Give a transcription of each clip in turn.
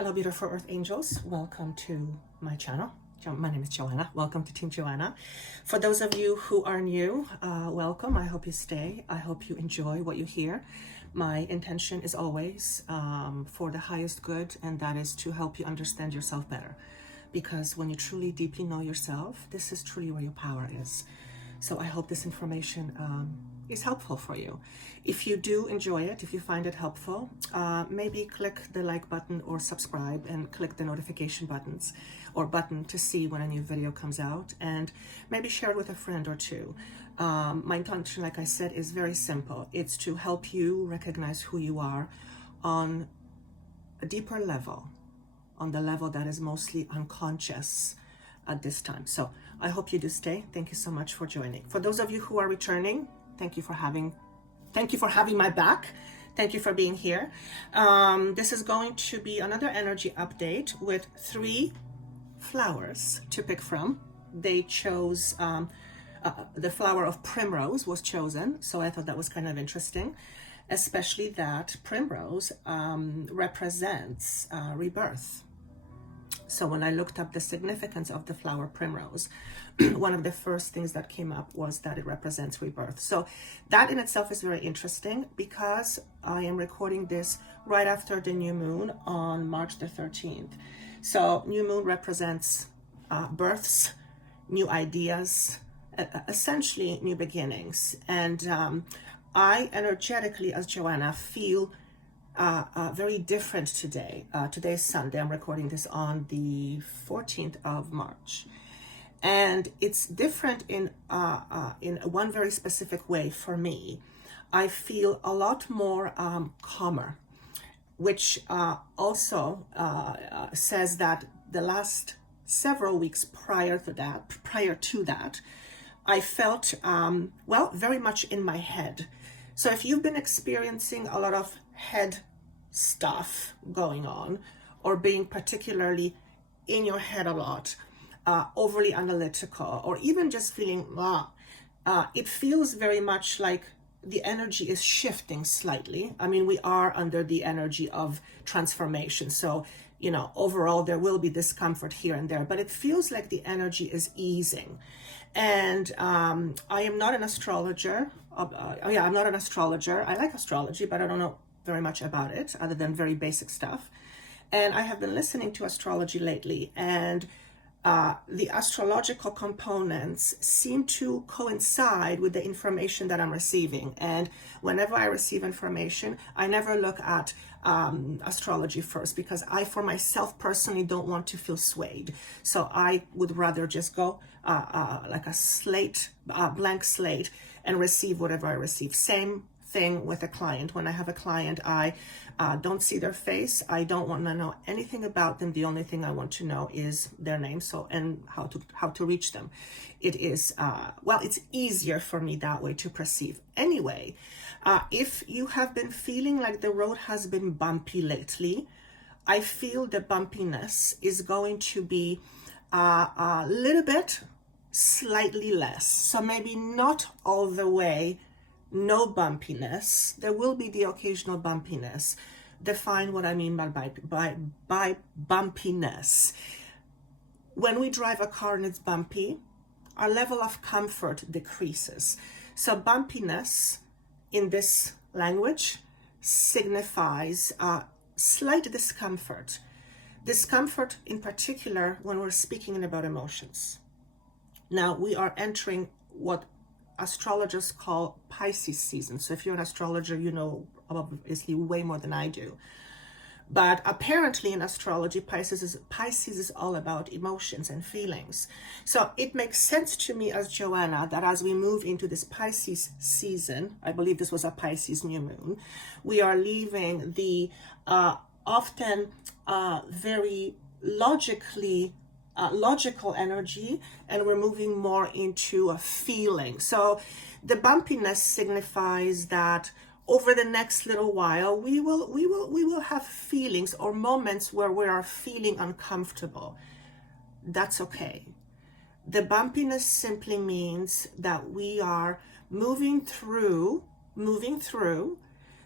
Hello, beautiful Earth Angels. Welcome to my channel. My name is Joanna. Welcome to Team Joanna. For those of you who are new, welcome. I hope you stay. I hope you enjoy what you hear. My intention is always for the highest good, and that is to help you understand yourself better. Because when you truly, deeply know yourself, this is truly where your power is. So I hope this information is helpful for you. If you do enjoy it, if you find it helpful, maybe click the like button or subscribe and click the notification buttons or button to see when a new video comes out, and maybe share it with a friend or two. My intention, like I said, is very simple. It's to help you recognize who you are on a deeper level, on the level that is mostly unconscious at this time. So I hope you do stay. Thank you so much for joining. For those of you who are returning, thank you for having my back. Thank you for being here. This is going to be another energy update with 3 flowers to pick from. They chose the flower of Primrose was chosen, so I thought that was kind of interesting, especially that Primrose represents rebirth. So when I looked up the significance of the flower Primrose, one of the first things that came up was that it represents rebirth. So that in itself is very interesting because I am recording this right after the new moon on March the 13th. So new moon represents births, new ideas, essentially new beginnings. And I energetically, as Joanna, feel very different today. Today's Sunday. I'm recording this on the 14th of March. And it's different in one very specific way for me. I feel a lot more calmer, which also says that the last several weeks prior to that, I felt, very much in my head. So if you've been experiencing a lot of head stuff going on, or being particularly in your head a lot, overly analytical, or even just feeling it feels very much like the energy is shifting slightly. I mean, we are under the energy of transformation, so overall there will be discomfort here and there, but it feels like the energy is easing. And I am not an astrologer. I'm not an astrologer. I like astrology, but I don't know very much about it other than very basic stuff. And I have been listening to astrology lately, and the astrological components seem to coincide with the information that I'm receiving. And whenever I receive information, I never look at astrology first, because I, for myself personally, don't want to feel swayed. So I would rather just go like a slate, blank slate, and receive whatever I receive. Same thing with a client. When I have a client, I don't see their face. I don't want to know anything about them. The only thing I want to know is their name, and how to reach them. It is it's easier for me that way to perceive. Anyway, if you have been feeling like the road has been bumpy lately, I feel the bumpiness is going to be a little bit slightly less. So maybe not all the way no bumpiness. There will be the occasional bumpiness. Define what I mean by bumpiness. When we drive a car and it's bumpy, our level of comfort decreases. So bumpiness in this language signifies slight discomfort. Discomfort in particular when we're speaking about emotions. Now we are entering what astrologers call Pisces season. So if you're an astrologer, you know obviously way more than I do. But apparently in astrology, Pisces is all about emotions and feelings. So it makes sense to me as Joanna that as we move into this Pisces season, I believe this was a Pisces new moon, we are leaving the often very logical energy, and we're moving more into a feeling. So the bumpiness signifies that over the next little while we will have feelings or moments where we are feeling uncomfortable. That's okay. The bumpiness simply means that we are moving through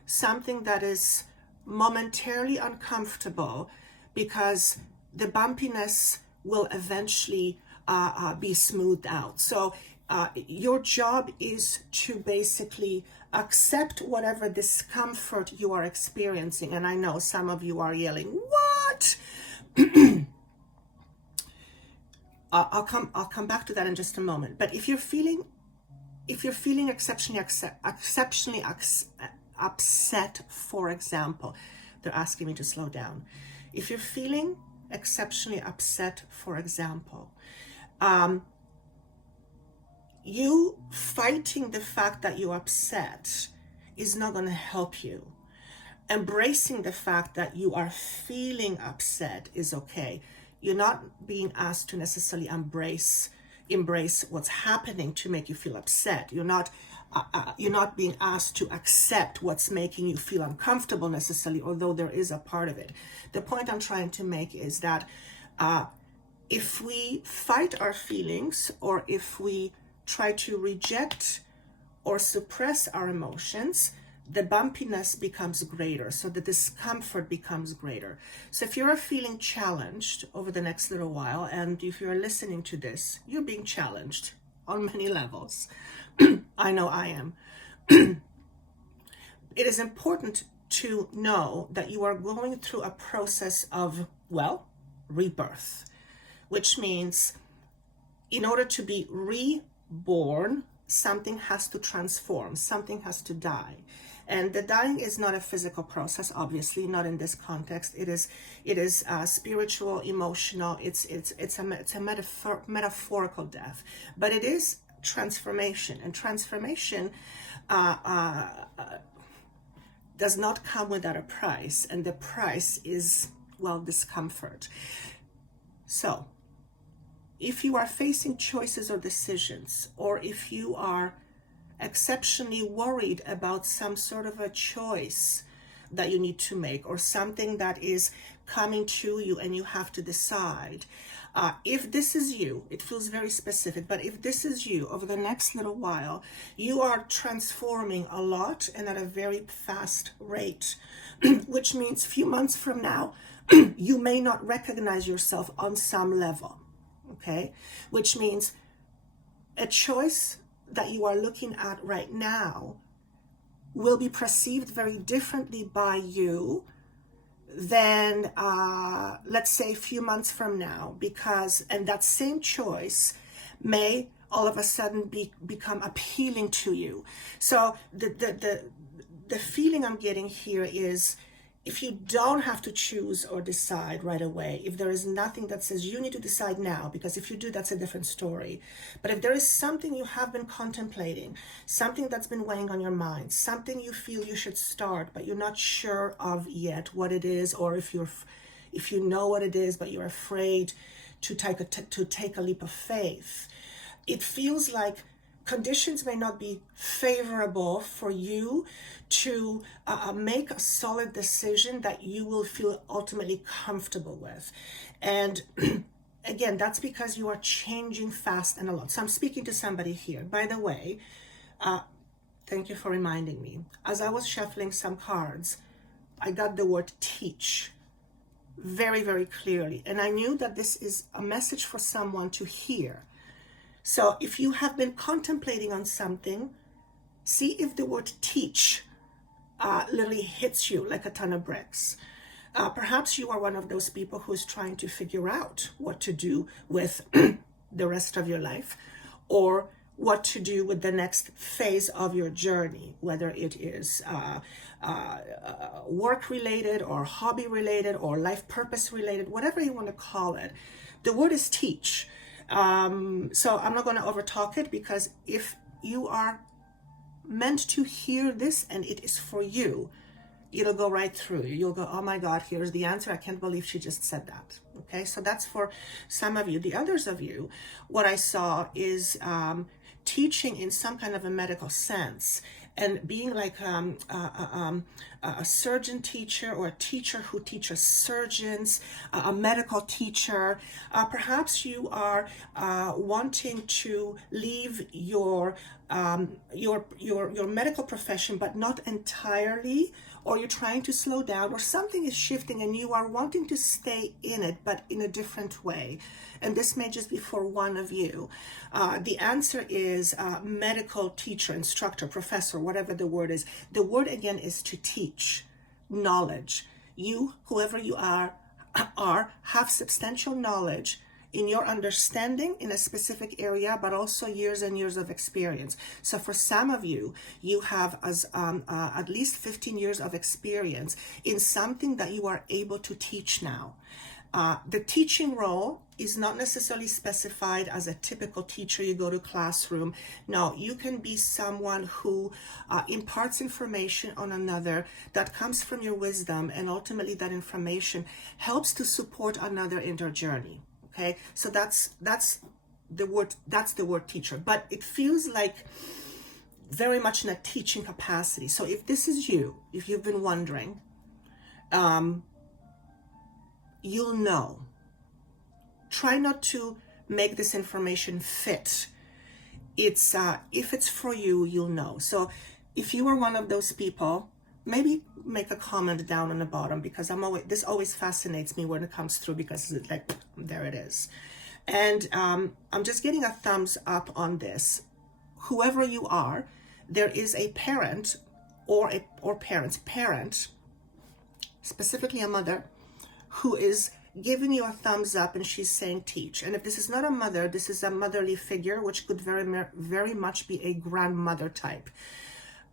something that is momentarily uncomfortable, because the bumpiness will eventually be smoothed out. So your job is to basically accept whatever discomfort you are experiencing. And I know some of you are yelling, what? I'll come back to that in just a moment. But if you're feeling exceptionally upset, for example, they're asking me to slow down. If you're feeling exceptionally upset, for example, you fighting the fact that you're upset is not going to help you. Embracing the fact that you are feeling upset is okay. You're not being asked to necessarily embrace what's happening to make you feel upset. You're not being asked to accept what's making you feel uncomfortable necessarily, although there is a part of it. The point I'm trying to make is that if we fight our feelings, or if we try to reject or suppress our emotions, the bumpiness becomes greater. So the discomfort becomes greater. So if you're feeling challenged over the next little while, and if you're listening to this, you're being challenged on many levels. I know I am. It is important to know that you are going through a process of, well, rebirth, which means in order to be reborn, something has to transform, something has to die. And the dying is not a physical process, obviously, not in this context. It is spiritual, emotional. It's a metaphorical death, but it is transformation. And transformation does not come without a price, and the price is, well, discomfort. So if you are facing choices or decisions, or if you are exceptionally worried about some sort of a choice that you need to make, or something that is coming to you and you have to decide, if this is you, it feels very specific, but if this is you, over the next little while, you are transforming a lot and at a very fast rate, which means a few months from now, you may not recognize yourself on some level, okay? Which means a choice that you are looking at right now will be perceived very differently by you than, let's say, a few months from now, and that same choice may all of a sudden become appealing to you. So the feeling I'm getting here is, if you don't have to choose or decide right away, if there is nothing that says you need to decide now, because if you do, that's a different story. But if there is something you have been contemplating, something that's been weighing on your mind, something you feel you should start, but you're not sure of yet what it is, or if you know what it is, but you're afraid to take a leap of faith, it feels like conditions may not be favorable for you to make a solid decision that you will feel ultimately comfortable with. And again, that's because you are changing fast and a lot. So I'm speaking to somebody here. By the way, thank you for reminding me. As I was shuffling some cards, I got the word teach very, very clearly. And I knew that this is a message for someone to hear. So if you have been contemplating on something, see if the word teach literally hits you like a ton of bricks. Perhaps you are one of those people who's trying to figure out what to do with the rest of your life, or what to do with the next phase of your journey, whether it is work-related or hobby-related or life purpose-related, whatever you want to call it. The word is teach. So I'm not going to overtalk it, because if you are meant to hear this and it is for you, it'll go right through you. You'll go, oh my God, here's the answer. I can't believe she just said that. Okay, so that's for some of you. The others of you, what I saw is teaching in some kind of a medical sense. and being like a surgeon teacher, or a teacher who teaches surgeons, a medical teacher. Perhaps you are wanting to leave your medical profession, but not entirely, or you're trying to slow down, or something is shifting and you are wanting to stay in it, but in a different way. And this may just be for one of you. The answer is medical teacher, instructor, professor, whatever the word is. The word again is to teach knowledge. You, whoever you are have substantial knowledge in your understanding in a specific area, but also years and years of experience. So for some of you, you have at least 15 years of experience in something that you are able to teach now. The teaching role is not necessarily specified as a typical teacher. You go to classroom. No, you can be someone who imparts information on another that comes from your wisdom, and ultimately that information helps to support another in their journey. Okay, so that's the word teacher, but it feels like very much in a teaching capacity. So if this is you, if you've been wondering, you'll know. Try not to make this information fit. It's if it's for you, you'll know. So if you are one of those people, maybe make a comment down on the bottom, because this always fascinates me when it comes through, because it's like, there it is. And I'm just getting a thumbs up on this. Whoever you are, there is a parent or parent, specifically a mother, who is giving you a thumbs up, and she's saying teach. And if this is not a mother, this is a motherly figure, which could very much be a grandmother type.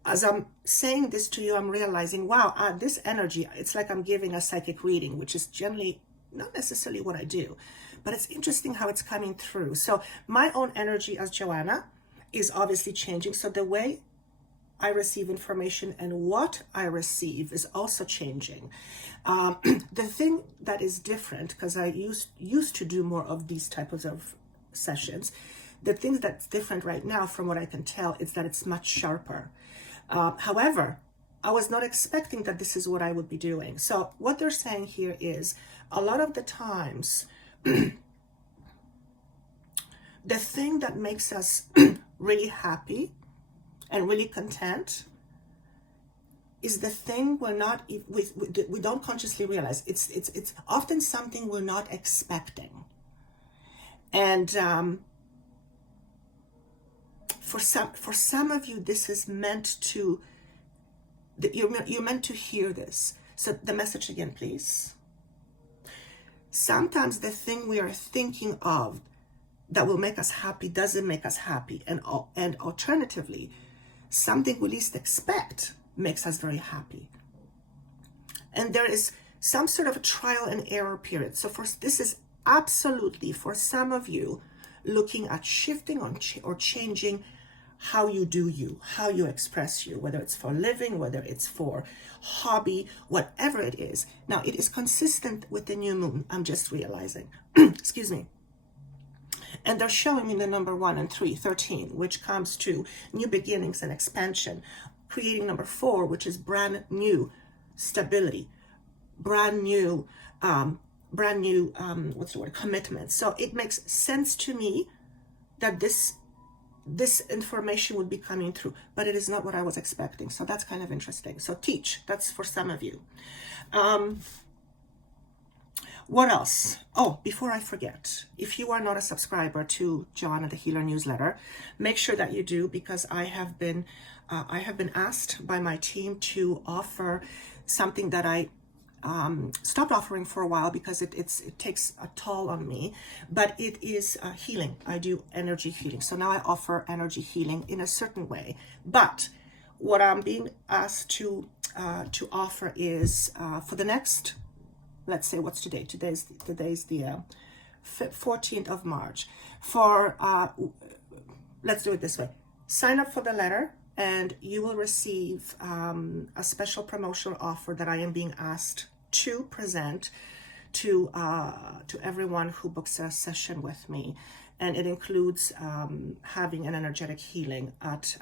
As I'm saying this to you, I'm realizing, wow, this energy, it's like I'm giving a psychic reading, which is generally not necessarily what I do, but it's interesting how it's coming through. So my own energy as Joanna is obviously changing. So the way I receive information and what I receive is also changing. The thing that is different, because I used to do more of these types of sessions, the thing that's different right now, from what I can tell, is that it's much sharper. However, I was not expecting that this is what I would be doing. So what they're saying here is, a lot of the times, the thing that makes us really happy and really content is the thing we don't consciously realize. It's often something we're not expecting. And for some of you, this is meant to, you're meant to hear this. So the message again, please. Sometimes the thing we are thinking of that will make us happy doesn't make us happy. And alternatively, something we least expect makes us very happy. And there is some sort of a trial and error period. So this is absolutely, for some of you, looking at shifting or changing how you do you, how you express you, whether it's for living, whether it's for hobby, whatever it is. Now, it is consistent with the new moon, I'm just realizing. Excuse me. And they're showing me the number 1 and 3, 13, which comes to new beginnings and expansion, creating number 4, which is brand new stability, brand new commitment. So it makes sense to me that this information would be coming through, but it is not what I was expecting. So that's kind of interesting. So teach, that's for some of you. What else? Oh, before I forget, if you are not a subscriber to Joanna the Healer newsletter, make sure that you do, because I have been asked by my team to offer something that I stopped offering for a while, because it takes a toll on me, but it is healing. I do energy healing. So now I offer energy healing in a certain way. But what I'm being asked to offer is for the next, let's say, what's today? Today's the 14th of March. For let's do it this way. Sign up for the letter, and you will receive a special promotional offer that I am being asked to present to everyone who books a session with me. and it includes having an energetic healing at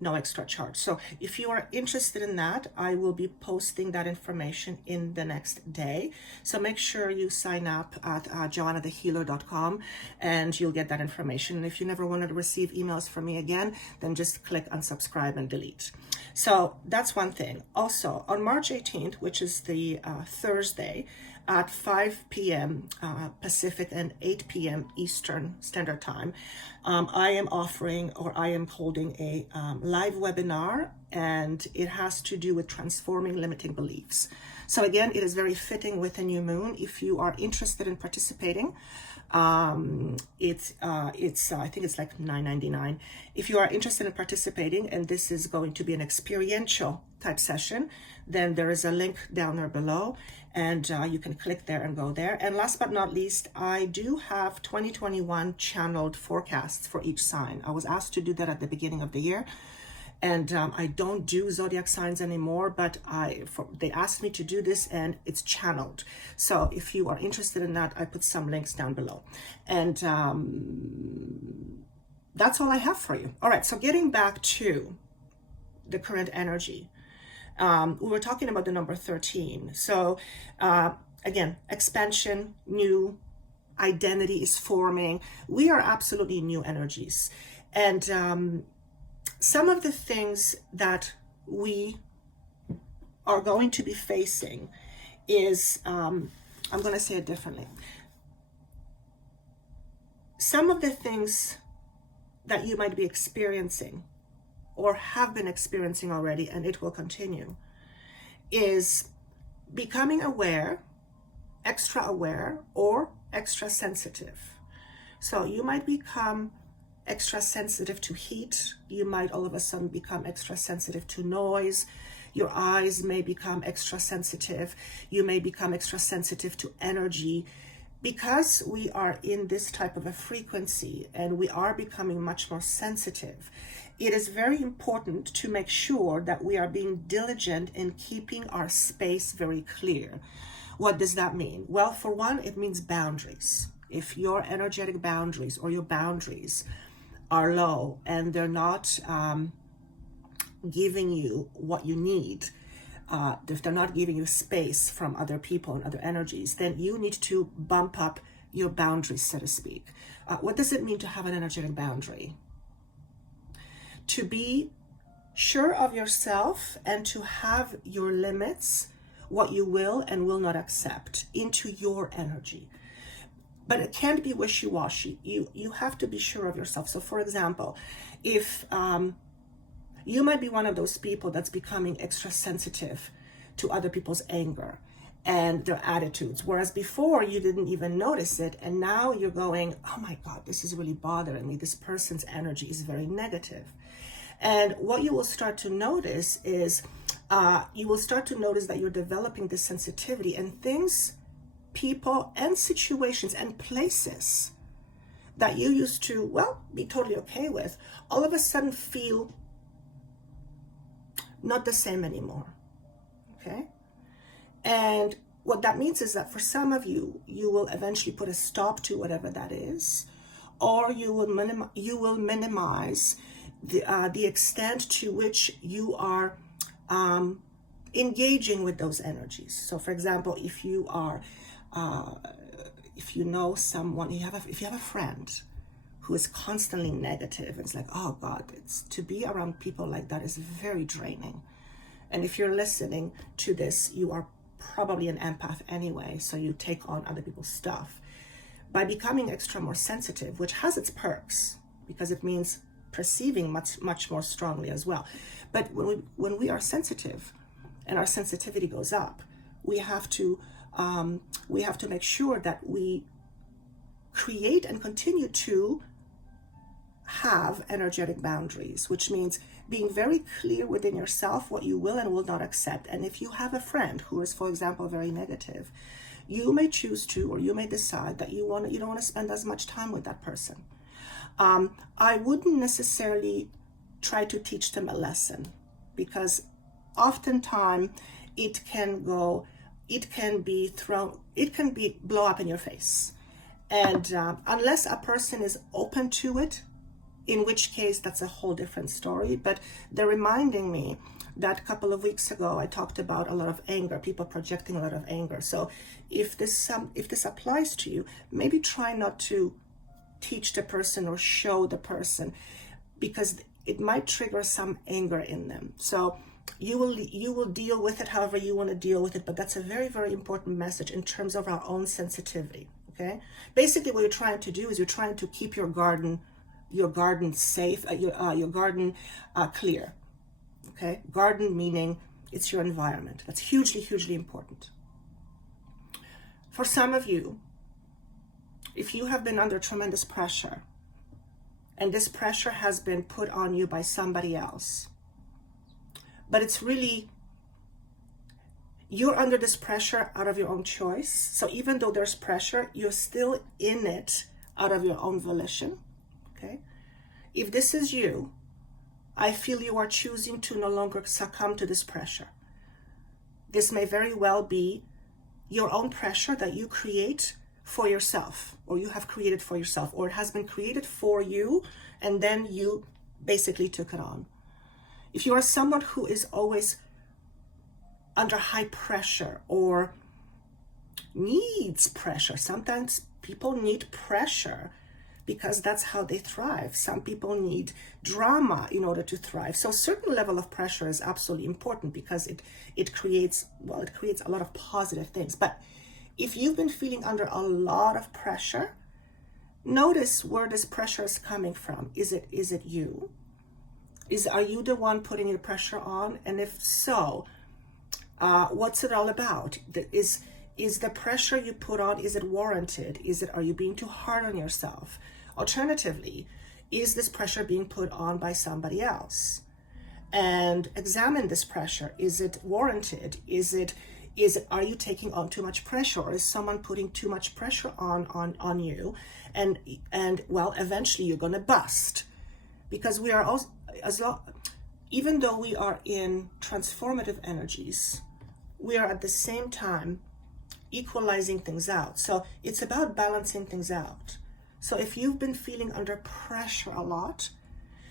no extra charge. So if you are interested in that, I will be posting that information in the next day. So make sure you sign up at joannathehealer.com and you'll get that information. And if you never wanted to receive emails from me again, then just click unsubscribe and delete. So that's one thing. Also, on March 18th, which is the Thursday, at 5 p.m. Pacific and 8 p.m. Eastern Standard Time, I am holding a live webinar, and it has to do with transforming limiting beliefs. So again, it is very fitting with a new moon. If you are interested in participating, it's I think it's like $9.99. If you are interested in participating, and this is going to be an experiential type session, then there is a link down there below, and you can click there and go there. And last but not least, I do have 2021 channeled forecasts for each sign. I was asked to do that at the beginning of the year, and I don't do zodiac signs anymore, but they asked me to do this, and it's channeled. So if you are interested in that, I put some links down below. And that's all I have for you. All right, so getting back to the current energy. We were talking about the number 13. So again, expansion, new identity is forming. We are absolutely new energies. And some of the things that we are going to be facing is, I'm going to say it differently. Some of the things that you might be experiencing or have been experiencing already, and it will continue, is becoming aware, extra aware, or extra sensitive. So you might become extra sensitive to heat. You might all of a sudden become extra sensitive to noise. Your eyes may become extra sensitive. You may become extra sensitive to energy. Because we are in this type of a frequency and we are becoming much more sensitive, it is very important to make sure that we are being diligent in keeping our space very clear. What does that mean? Well, for one, it means boundaries. If your energetic boundaries or your boundaries are low and they're not giving you what you need, if they're not giving you space from other people and other energies, then you need to bump up your boundaries, so to speak. What does it mean to have an energetic boundary? To be sure of yourself and to have your limits, what you will and will not accept into your energy. But it can't be wishy-washy. You have to be sure of yourself. So for example, if you might be one of those people that's becoming extra sensitive to other people's anger and their attitudes, whereas before you didn't even notice it, and now you're going, oh my God, this is really bothering me. This person's energy is very negative. And what you will start to notice is that you're developing this sensitivity, and things, people, and situations and places that you used to, well, be totally okay with, all of a sudden feel not the same anymore, okay? And what that means is that for some of you, you will eventually put a stop to whatever that is, or you will minimize the extent to which you are engaging with those energies. So for example, if you know someone, if you have a friend who is constantly negative, it's like, oh God, to be around people like that is very draining. And if you're listening to this, you are probably an empath anyway, so you take on other people's stuff. By becoming extra more sensitive, which has its perks, because it means perceiving much more strongly as well. But when we are sensitive and our sensitivity goes up, we have to make sure that we create and continue to have energetic boundaries, which means being very clear within yourself what you will and will not accept. And if you have a friend who is, for example, very negative, you may choose to, or you may decide that you don't want to spend as much time with that person. I wouldn't necessarily try to teach them a lesson, because oftentimes it can blow up in your face. And unless a person is open to it, in which case that's a whole different story. But they're reminding me that a couple of weeks ago I talked about a lot of anger, people projecting a lot of anger. So if this applies to you, maybe try not to teach the person or show the person, because it might trigger some anger in them. So you will deal with it however you want to deal with it, but that's a very, very important message in terms of our own sensitivity. Okay, basically what you're trying to do is you're trying to keep your garden safe, your garden clear. Okay, garden meaning it's your environment. That's hugely, hugely important. For some of you, if you have been under tremendous pressure, and this pressure has been put on you by somebody else, but it's really, you're under this pressure out of your own choice. So even though there's pressure, you're still in it out of your own volition. Okay? If this is you, I feel you are choosing to no longer succumb to this pressure. This may very well be your own pressure that you create for yourself, or you have created for yourself, or it has been created for you, and then you basically took it on. If you are someone who is always under high pressure or needs pressure, sometimes people need pressure because that's how they thrive. Some people need drama in order to thrive. So a certain level of pressure is absolutely important because it creates a lot of positive things. But if you've been feeling under a lot of pressure, notice where this pressure is coming from. Is it you? Are you the one putting the pressure on? And if so, what's it all about? Is the pressure you put on, is it warranted? Are you being too hard on yourself? Alternatively, is this pressure being put on by somebody else? And examine this pressure. Is it warranted? Are you taking on too much pressure, or is someone putting too much pressure on you? And well, eventually you're gonna bust, because we are also, even though we are in transformative energies, we are at the same time equalizing things out. So it's about balancing things out. So if you've been feeling under pressure a lot,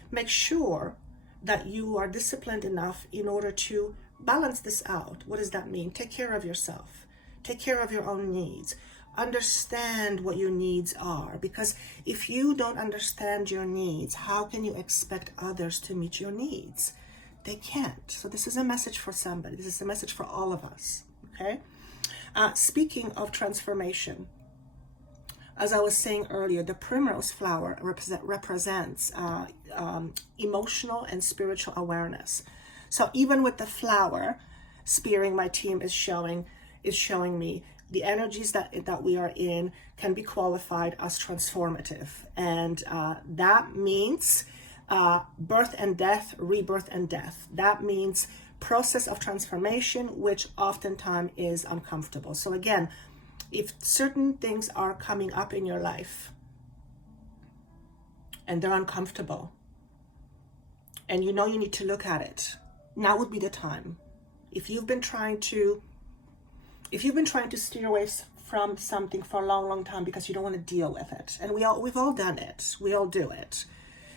make sure that you are disciplined enough in order to balance this out. What does that mean? Take care of yourself. Take care of your own needs. Understand what your needs are, because if you don't understand your needs, how can you expect others to meet your needs? They can't. So this is a message for somebody. This is a message for all of us. Okay? Speaking of transformation, as I was saying earlier, the primrose flower represents emotional and spiritual awareness. So even with the flower, Spearing my team is showing me the energies that we are in can be qualified as transformative. And that means birth and death, rebirth and death. That means process of transformation, which oftentimes is uncomfortable. So again, if certain things are coming up in your life and they're uncomfortable, and you know you need to look at it, now would be the time. If you've been trying to steer away from something for a long, long time because you don't want to deal with it, and we've all done it, we all do it.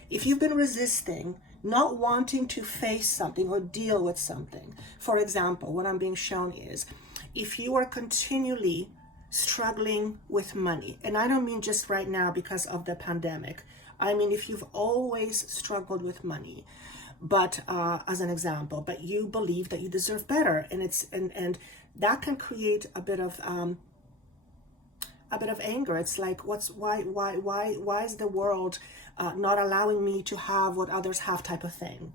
If you've been resisting, not wanting to face something or deal with something, for example, what I'm being shown is, if you are continually struggling with money, and I don't mean just right now because of the pandemic, I mean if you've always struggled with money, but as an example, but you believe that you deserve better, and that can create a bit of anger. It's like, why is the world not allowing me to have what others have, type of thing.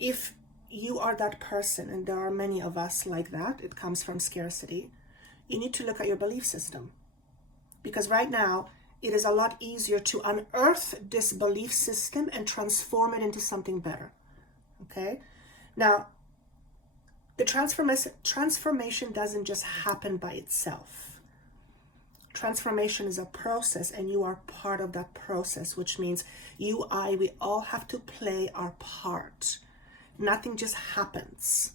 If you are that person, and there are many of us like that, it comes from scarcity, you need to look at your belief system, because right now it is a lot easier to unearth this belief system and transform it into something better. Okay? Now, the transformation doesn't just happen by itself. Transformation is a process, and you are part of that process, which means we all have to play our part. Nothing just happens.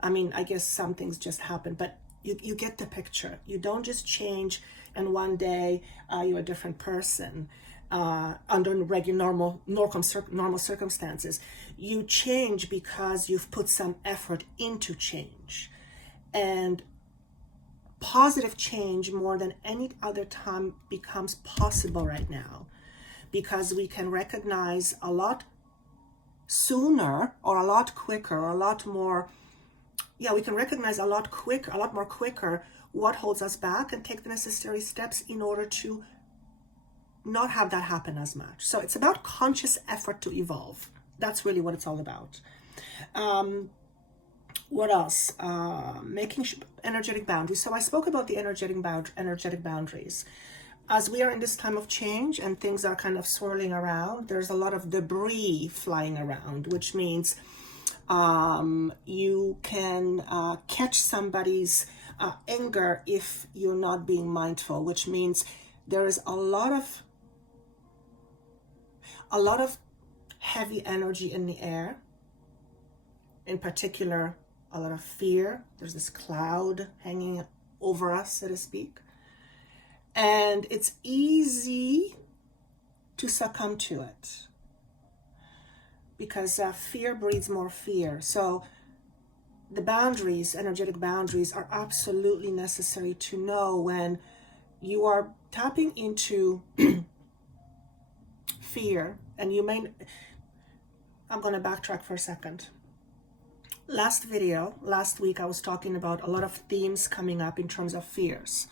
I mean, I guess some things just happen, but You get the picture. You don't just change and one day you're a different person under regular normal circumstances. You change because you've put some effort into change. And positive change more than any other time becomes possible right now, because we can recognize a lot sooner or a lot quicker or a lot more, we can recognize a lot more quicker what holds us back and take the necessary steps in order to not have that happen as much. So it's about conscious effort to evolve. That's really what it's all about. What else? Making energetic boundaries. So I spoke about the energetic boundaries. As we are in this time of change and things are kind of swirling around, there's a lot of debris flying around, which means you can catch somebody's anger if you're not being mindful, which means there is a lot of heavy energy in the air. In particular, a lot of fear. There's this cloud hanging over us, so to speak. And it's easy to succumb to it because fear breeds more fear. So the boundaries, energetic boundaries, are absolutely necessary to know when you are tapping into fear. And I'm going to backtrack for a second. Last week, I was talking about a lot of themes coming up in terms of fears.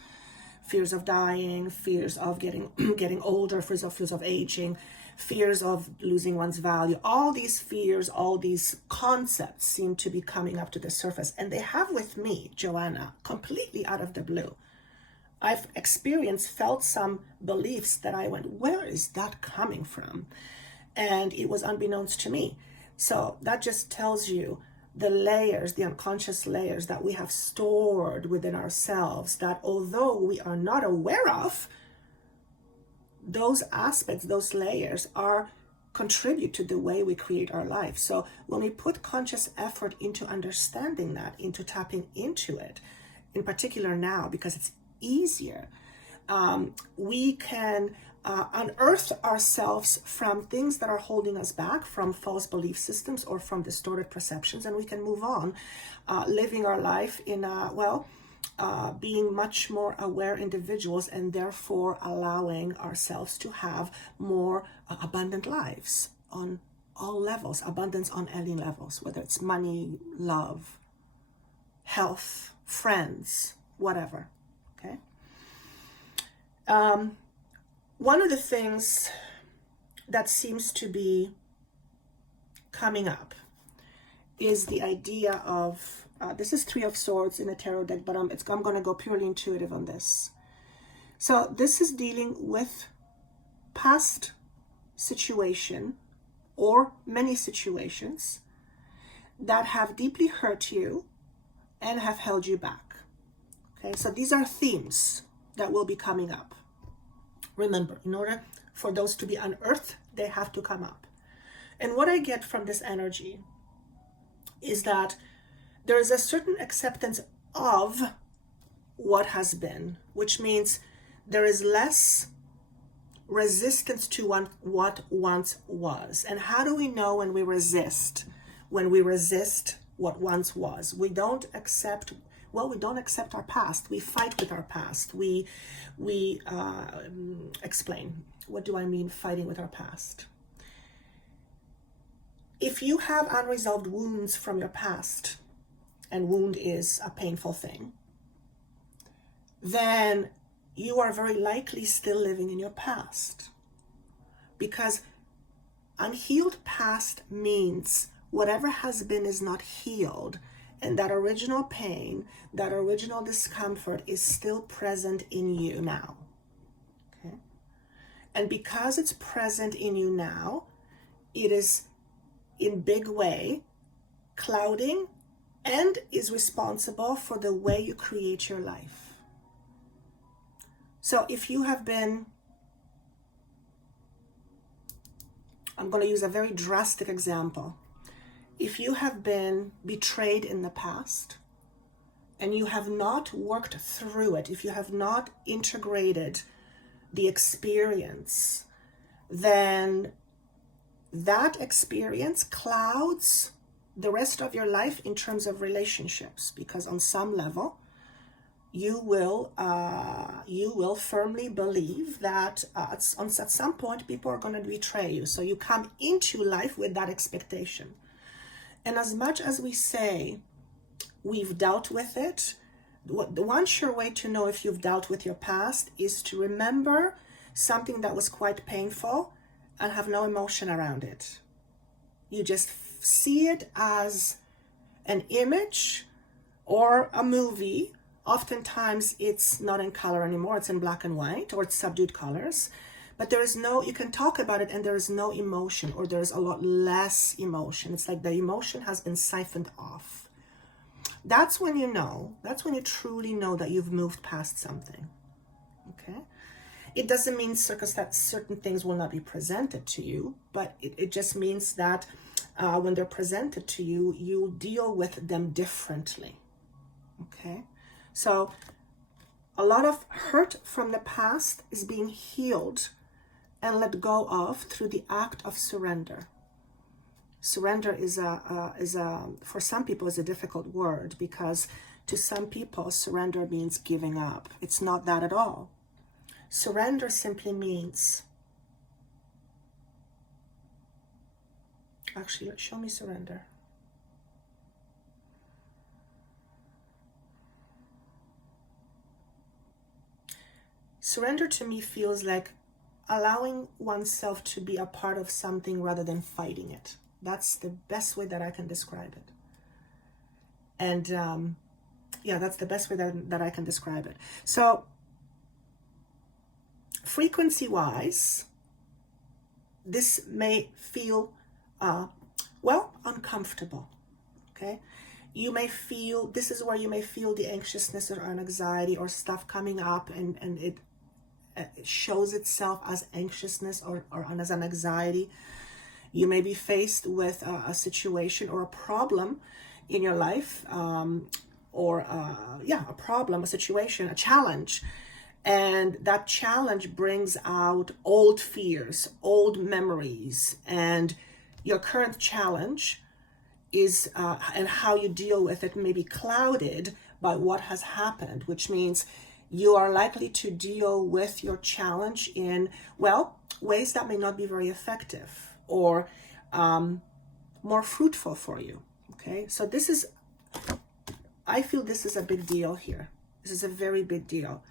Fears of dying, fears of getting older, fears of aging, fears of losing one's value. All these fears, all these concepts seem to be coming up to the surface. And they have with me, Joanna, completely out of the blue. I've felt some beliefs that I went, where is that coming from? And it was unbeknownst to me. So that just tells you the layers, the unconscious layers that we have stored within ourselves, that although we are not aware of, those aspects, those layers contribute to the way we create our life. So when we put conscious effort into understanding that, into tapping into it, in particular now, because it's easier, we can unearth ourselves from things that are holding us back, from false belief systems or from distorted perceptions, and we can move on, living our life in being much more aware individuals, and therefore allowing ourselves to have more abundant lives on all levels, abundance on any levels, whether it's money, love, health, friends, whatever. Okay. One of the things that seems to be coming up is the idea of, this is Three of Swords in a tarot deck, but I'm going to go purely intuitive on this. So this is dealing with past situation or many situations that have deeply hurt you and have held you back. Okay, so these are themes that will be coming up. Remember, in order for those to be unearthed, they have to come up. And what I get from this energy is that there is a certain acceptance of what has been, which means there is less resistance to what once was. And how do we know when we resist? When we resist what once was, we don't accept our past. We fight with our past. We explain. What do I mean fighting with our past? If you have unresolved wounds from your past, and wound is a painful thing, then you are very likely still living in your past. Because unhealed past means whatever has been is not healed. And that original pain, that original discomfort is still present in you now. Okay? And because it's present in you now, it is in big way clouding and is responsible for the way you create your life. So if you have been, I'm going to use a very drastic example. If you have been betrayed in the past and you have not worked through it, if you have not integrated the experience, then that experience clouds the rest of your life in terms of relationships, because on some level you will firmly believe that at some point people are going to betray you. So you come into life with that expectation. And as much as we say we've dealt with it, the one sure way to know if you've dealt with your past is to remember something that was quite painful and have no emotion around it. You just see it as an image or a movie. Oftentimes it's not in color anymore, it's in black and white, or it's subdued colors. But there is no, you can talk about it and there is no emotion, or there's a lot less emotion. It's like the emotion has been siphoned off. That's when you know, that's when you truly know that you've moved past something. Okay? It doesn't mean that certain things will not be presented to you, but it just means that when they're presented to you, you'll deal with them differently. Okay? So a lot of hurt from the past is being healed and let go of through the act of surrender. Surrender is for some people is a difficult word, because to some people surrender means giving up. It's not that at all. Surrender simply means, actually, show me surrender. Surrender to me feels like allowing oneself to be a part of something rather than fighting it. That's the best way that I can describe it. And yeah, that's the best way that I can describe it. So frequency-wise, this may feel, well, uncomfortable, okay? You may feel, this is where you may feel the anxiousness or anxiety or stuff coming up, and it shows itself as anxiousness or as an anxiety. You may be faced with a situation or a problem in your life, or a problem, a situation, a challenge. And that challenge brings out old fears, old memories, and your current challenge is, and how you deal with it may be clouded by what has happened, which means you are likely to deal with your challenge in, well, ways that may not be very effective or more fruitful for you, okay? So this is, I feel this is a big deal here. This is a very big deal.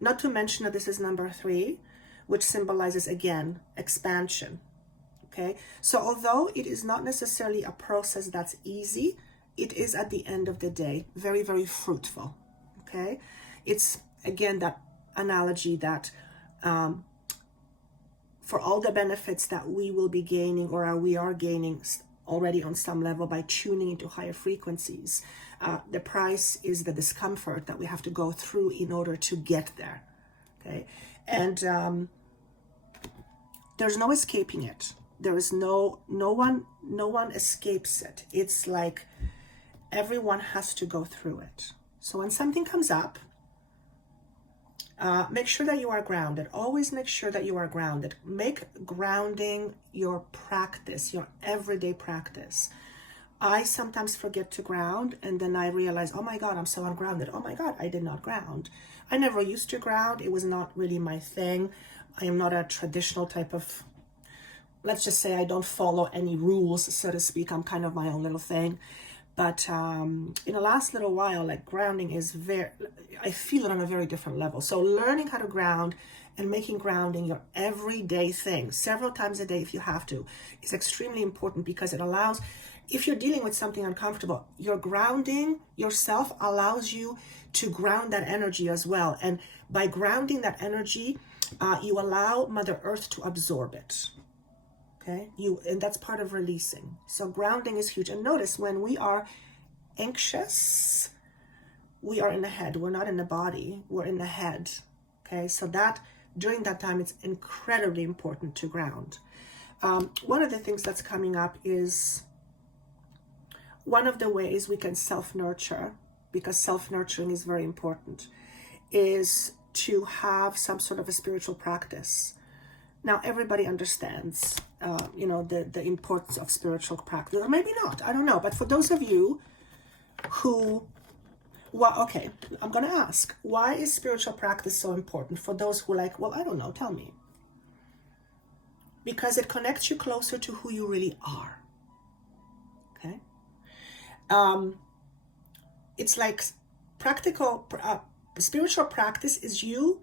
Not to mention that this is number 3, which symbolizes, again, expansion, okay? So although it is not necessarily a process that's easy, it is at the end of the day very, very fruitful, okay? It's, again, that analogy that for all the benefits that we will be gaining, or we are gaining already on some level by tuning into higher frequencies, the price is the discomfort that we have to go through in order to get there, okay? And there's no escaping it. There is no one escapes it. It's like everyone has to go through it. So when something comes up, make sure that you are grounded. Always make sure that you are grounded. Make grounding your practice, your everyday practice. I sometimes forget to ground, and then I realize, oh my God, I'm so ungrounded. Oh my God, I did not ground. I never used to ground. It was not really my thing. I am not a traditional type of, let's just say I don't follow any rules, so to speak. I'm kind of my own little thing. But in the last little while, like, grounding is I feel it on a very different level. So learning how to ground and making grounding your everyday thing, several times a day if you have to, is extremely important, because it allows, if you're dealing with something uncomfortable, your grounding yourself allows you to ground that energy as well. And by grounding that energy, you allow Mother Earth to absorb it. Okay, and that's part of releasing. So grounding is huge. And notice, when we are anxious, we are in the head. We're not in the body. We're in the head. Okay, so that during that time, it's incredibly important to ground. One of the things that's coming up is one of the ways we can self-nurture because self-nurturing is very important, is to have some sort of a spiritual practice. Now, everybody understands, the importance of spiritual practice, or maybe not, I don't know. But for those of you who, okay, I'm going to ask, why is spiritual practice so important? For those who I don't know, tell me. Because it connects you closer to who you really are. Okay? It's like spiritual practice is you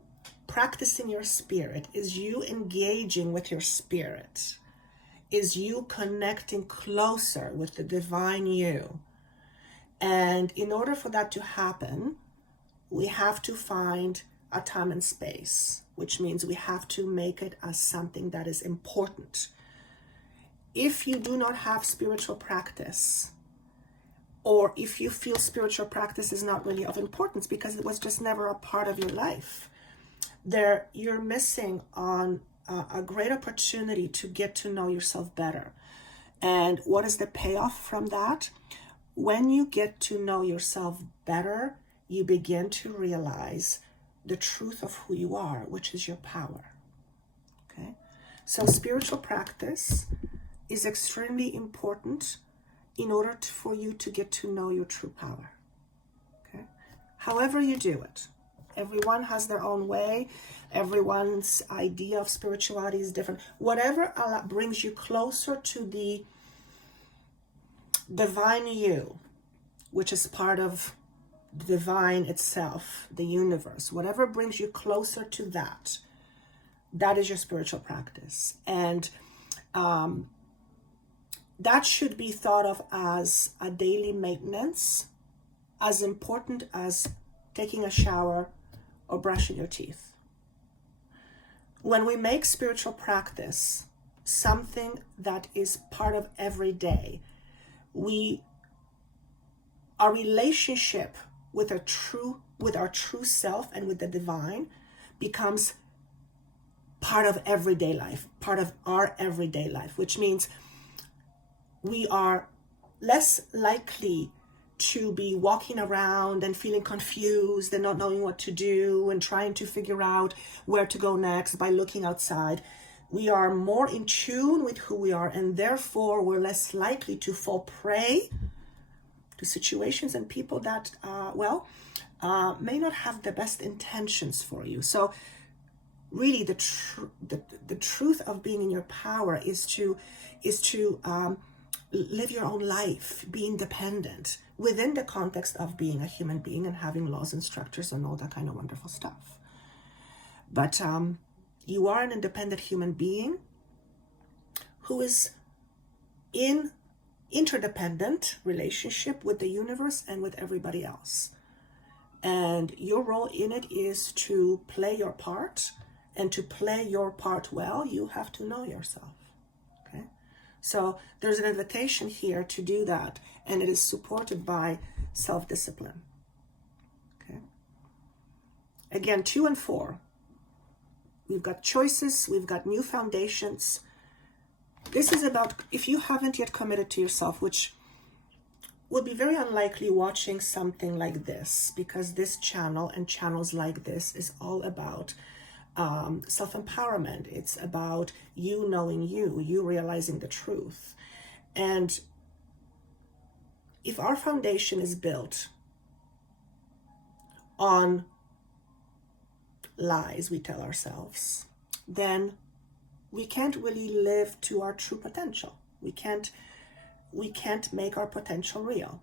practicing your spirit, is you engaging with your spirit, is you connecting closer with the divine you. And in order for that to happen, we have to find a time and space, which means we have to make it as something that is important. If you do not have spiritual practice, or if you feel spiritual practice is not really of importance because it was just never a part of your life, you're missing on a great opportunity to get to know yourself better. And what is the payoff from that? When you get to know yourself better, you begin to realize the truth of who you are, which is your power. Okay? So spiritual practice is extremely important in order for you to get to know your true power. Okay? However you do it, everyone has their own way. Everyone's idea of spirituality is different. Whatever brings you closer to the divine you, which is part of the divine itself, the universe, whatever brings you closer to that, that is your spiritual practice. And that should be thought of as a daily maintenance, as important as taking a shower or brushing your teeth. When we make spiritual practice something that is part of every day, our relationship with our true self and with the divine becomes part of everyday life, part of our everyday life, which means we are less likely to be walking around and feeling confused and not knowing what to do and trying to figure out where to go next by looking outside. We are more in tune with who we are, and therefore we're less likely to fall prey to situations and people that, may not have the best intentions for you. So really the truth of being in your power is to live your own life, be independent within the context of being a human being and having laws and structures and all that kind of wonderful stuff. But you are an independent human being who is in interdependent relationship with the universe and with everybody else. And your role in it is to play your part, and to play your part well, you have to know yourself. Okay? So there's an invitation here to do that, and it is supported by self-discipline. Okay? Again, 2 and 4. We've got choices, we've got new foundations. This is about, if you haven't yet committed to yourself, which would be very unlikely watching something like this, because this channel and channels like this is all about self-empowerment. It's about you knowing you realizing the truth. And if our foundation is built on lies we tell ourselves, then we can't really live to our true potential. We can't make our potential real.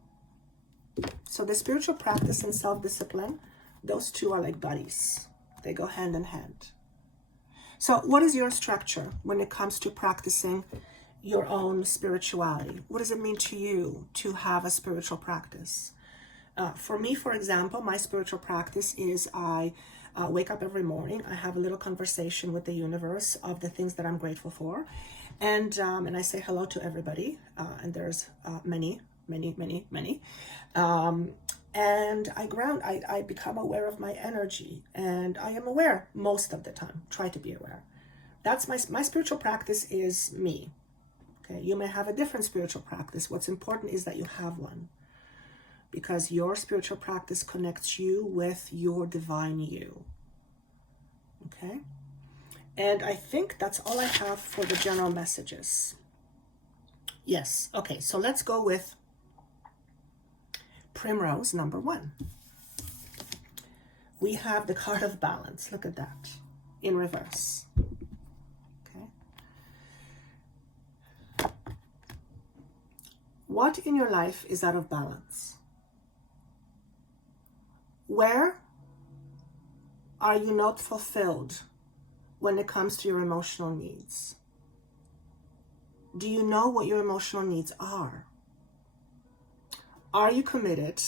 So the spiritual practice and self-discipline, those two are like buddies. They go hand in hand. So what is your structure when it comes to practicing your own spirituality? What does it mean to you to have a spiritual practice? For me, for example, my spiritual practice is I wake up every morning. I have a little conversation with the universe of the things that I'm grateful for. And I say hello to everybody. And there's many. And I ground, I become aware of my energy. And I am aware most of the time. Try to be aware. That's my spiritual practice is me. Okay, you may have a different spiritual practice. What's important is that you have one. because your spiritual practice connects you with your divine you. Okay? And I think that's all I have for the general messages. Yes. Okay, so let's go with Primrose number 1. We have the card of balance. Look at that. In reverse. Okay. What in your life is out of balance? Where are you not fulfilled when it comes to your emotional needs? Do you know what your emotional needs are? Are you committed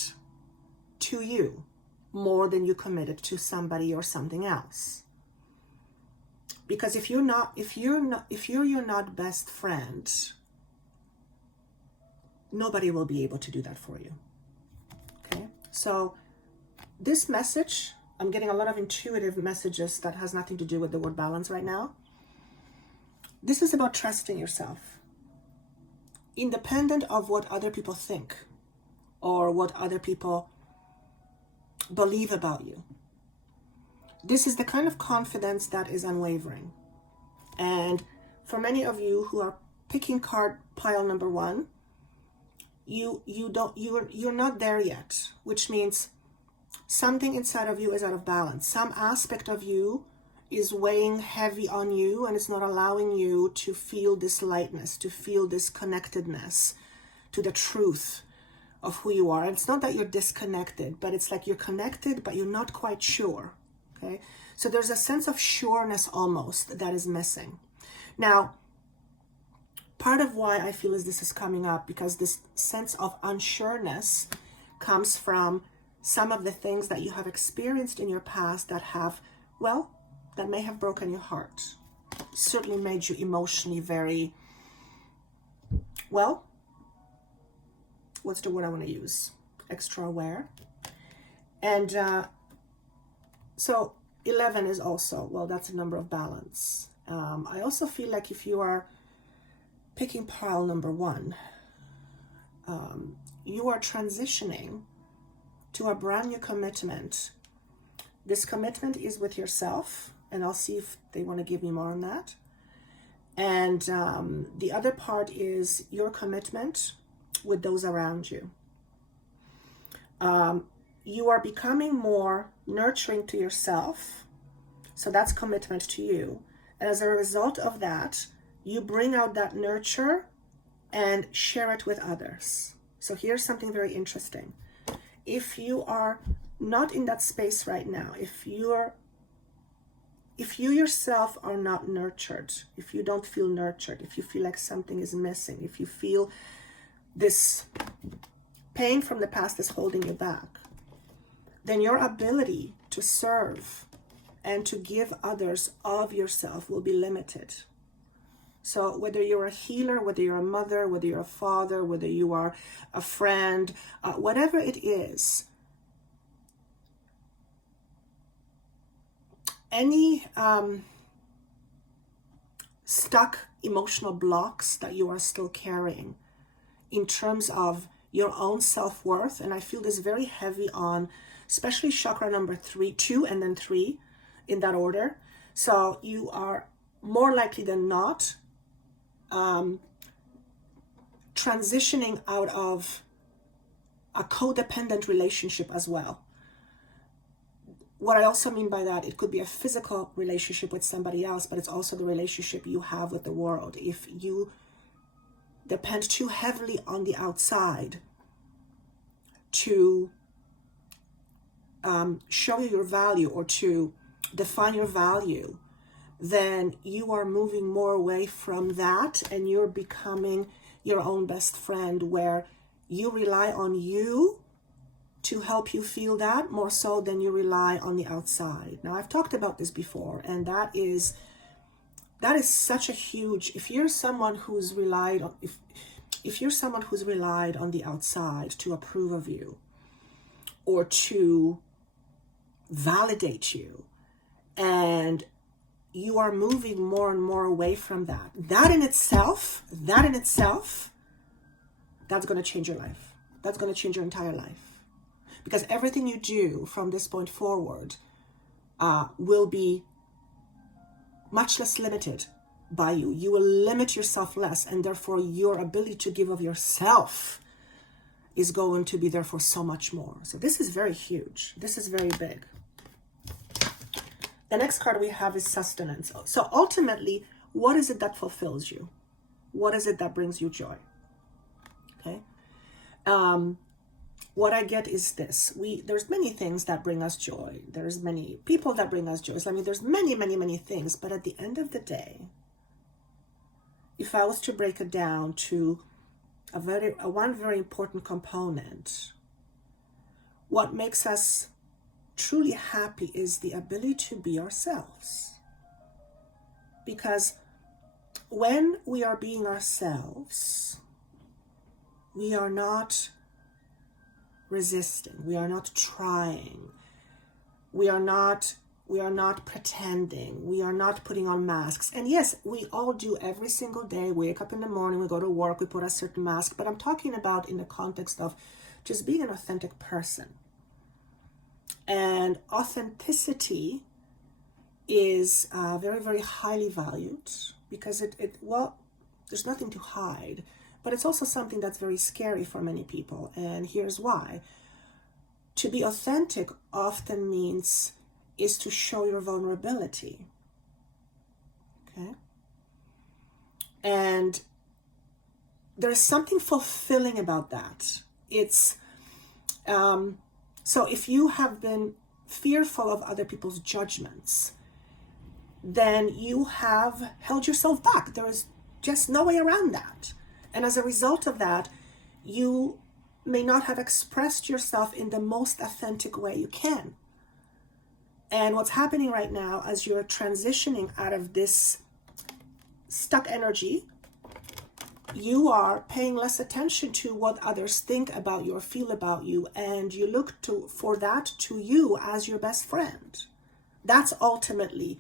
to you more than you committed to somebody or something else? Because if you're your not best friend, nobody will be able to do that for you. Okay? So this message, I'm getting a lot of intuitive messages that has nothing to do with the word balance right now. This is about trusting yourself, independent of what other people think or what other people believe about you. This is the kind of confidence that is unwavering. And for many of you who are picking card pile number 1, you're not there yet, which means something inside of you is out of balance. Some aspect of you is weighing heavy on you, and it's not allowing you to feel this lightness, to feel this connectedness to the truth of who you are. And it's not that you're disconnected, but it's like you're connected, but you're not quite sure. Okay? So there's a sense of sureness almost that is missing. Now, part of why I feel this is coming up, because this sense of unsureness comes from some of the things that you have experienced in your past that have, well, that may have broken your heart. Certainly made you emotionally very, well, what's the word I want to use? Extra aware. And so 11 is also, well, that's a number of balance. I also feel like if you are picking pile number 1, you are transitioning to a brand new commitment. This commitment is with yourself, and I'll see if they want to give me more on that. And the other part is your commitment with those around you. You are becoming more nurturing to yourself, so that's commitment to you. And as a result of that, you bring out that nurture and share it with others. So here's something very interesting. If you are not in that space right now, if you yourself are not nurtured, if you don't feel nurtured, if you feel like something is missing, if you feel this pain from the past is holding you back, then your ability to serve and to give others of yourself will be limited. So whether you're a healer, whether you're a mother, whether you're a father, whether you are a friend, whatever it is, any stuck emotional blocks that you are still carrying in terms of your own self-worth, and I feel this very heavy on especially chakra number 3, 2, and then 3 in that order. So you are more likely than not transitioning out of a codependent relationship as well. What I also mean by that, it could be a physical relationship with somebody else, but it's also the relationship you have with the world. If you depend too heavily on the outside to show you your value or to define your value, then you are moving more away from that, and you're becoming your own best friend, where you rely on you to help you feel that more so than you rely on the outside. Now, I've talked about this before, and that is such a huge, if you're someone who's relied on, if you're someone who's relied on the outside to approve of you or to validate you, and you are moving more and more away from that, that in itself, that's going to change your life. That's going to change your entire life. because everything you do from this point forward will be much less limited by you. You will limit yourself less, and therefore your ability to give of yourself is going to be therefore so much more. So this is very huge. This is very big. The next card we have is sustenance. So ultimately, what is it that fulfills you? What is it that brings you joy? Okay. What I get is this. There's many things that bring us joy. There's many people that bring us joy. I mean, there's many, many, many things. But at the end of the day, if I was to break it down to one very important component, what makes us truly happy is the ability to be ourselves. Because when we are being ourselves, we are not resisting, we are not trying, we are not pretending, we are not putting on masks. And yes, we all do every single day. Wake up in the morning, we go to work, we put a certain mask, but I'm talking about in the context of just being an authentic person. And authenticity is very, very highly valued, because well, there's nothing to hide, but it's also something that's very scary for many people. And here's why. To be authentic often is to show your vulnerability. Okay? And there's something fulfilling about that. It's so if you have been fearful of other people's judgments, then you have held yourself back. There is just no way around that. And as a result of that, you may not have expressed yourself in the most authentic way you can. And what's happening right now, as you're transitioning out of this stuck energy, you are paying less attention to what others think about you or feel about you, and you look for that to you as your best friend. That's ultimately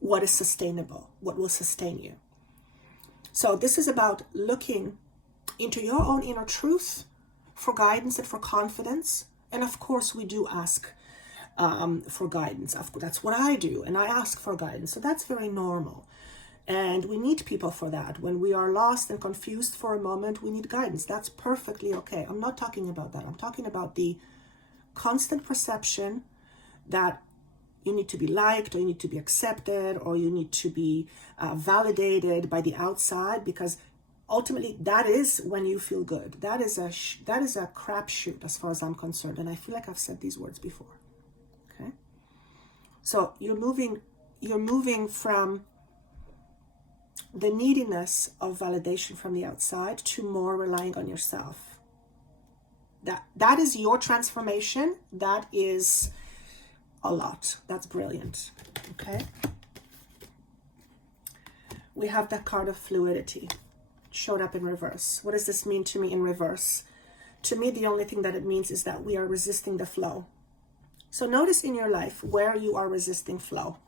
what is sustainable, what will sustain you. So this is about looking into your own inner truth for guidance and for confidence. And of course, we do ask for guidance. That's what I do, and I ask for guidance. So that's very normal. And we need people for that. When we are lost and confused for a moment, we need guidance. That's perfectly okay. I'm not talking about that. I'm talking about the constant perception that you need to be liked, or you need to be accepted, or you need to be validated by the outside, because ultimately that is when you feel good. That is a crapshoot as far as I'm concerned. And I feel like I've said these words before. Okay. So you're moving from the neediness of validation from the outside to more relying on yourself. That is your transformation. That is a lot. That's brilliant. Okay. We have that card of fluidity showed up in reverse. What does this mean to me in reverse? To me, the only thing that it means is that we are resisting the flow. So notice in your life where you are resisting flow.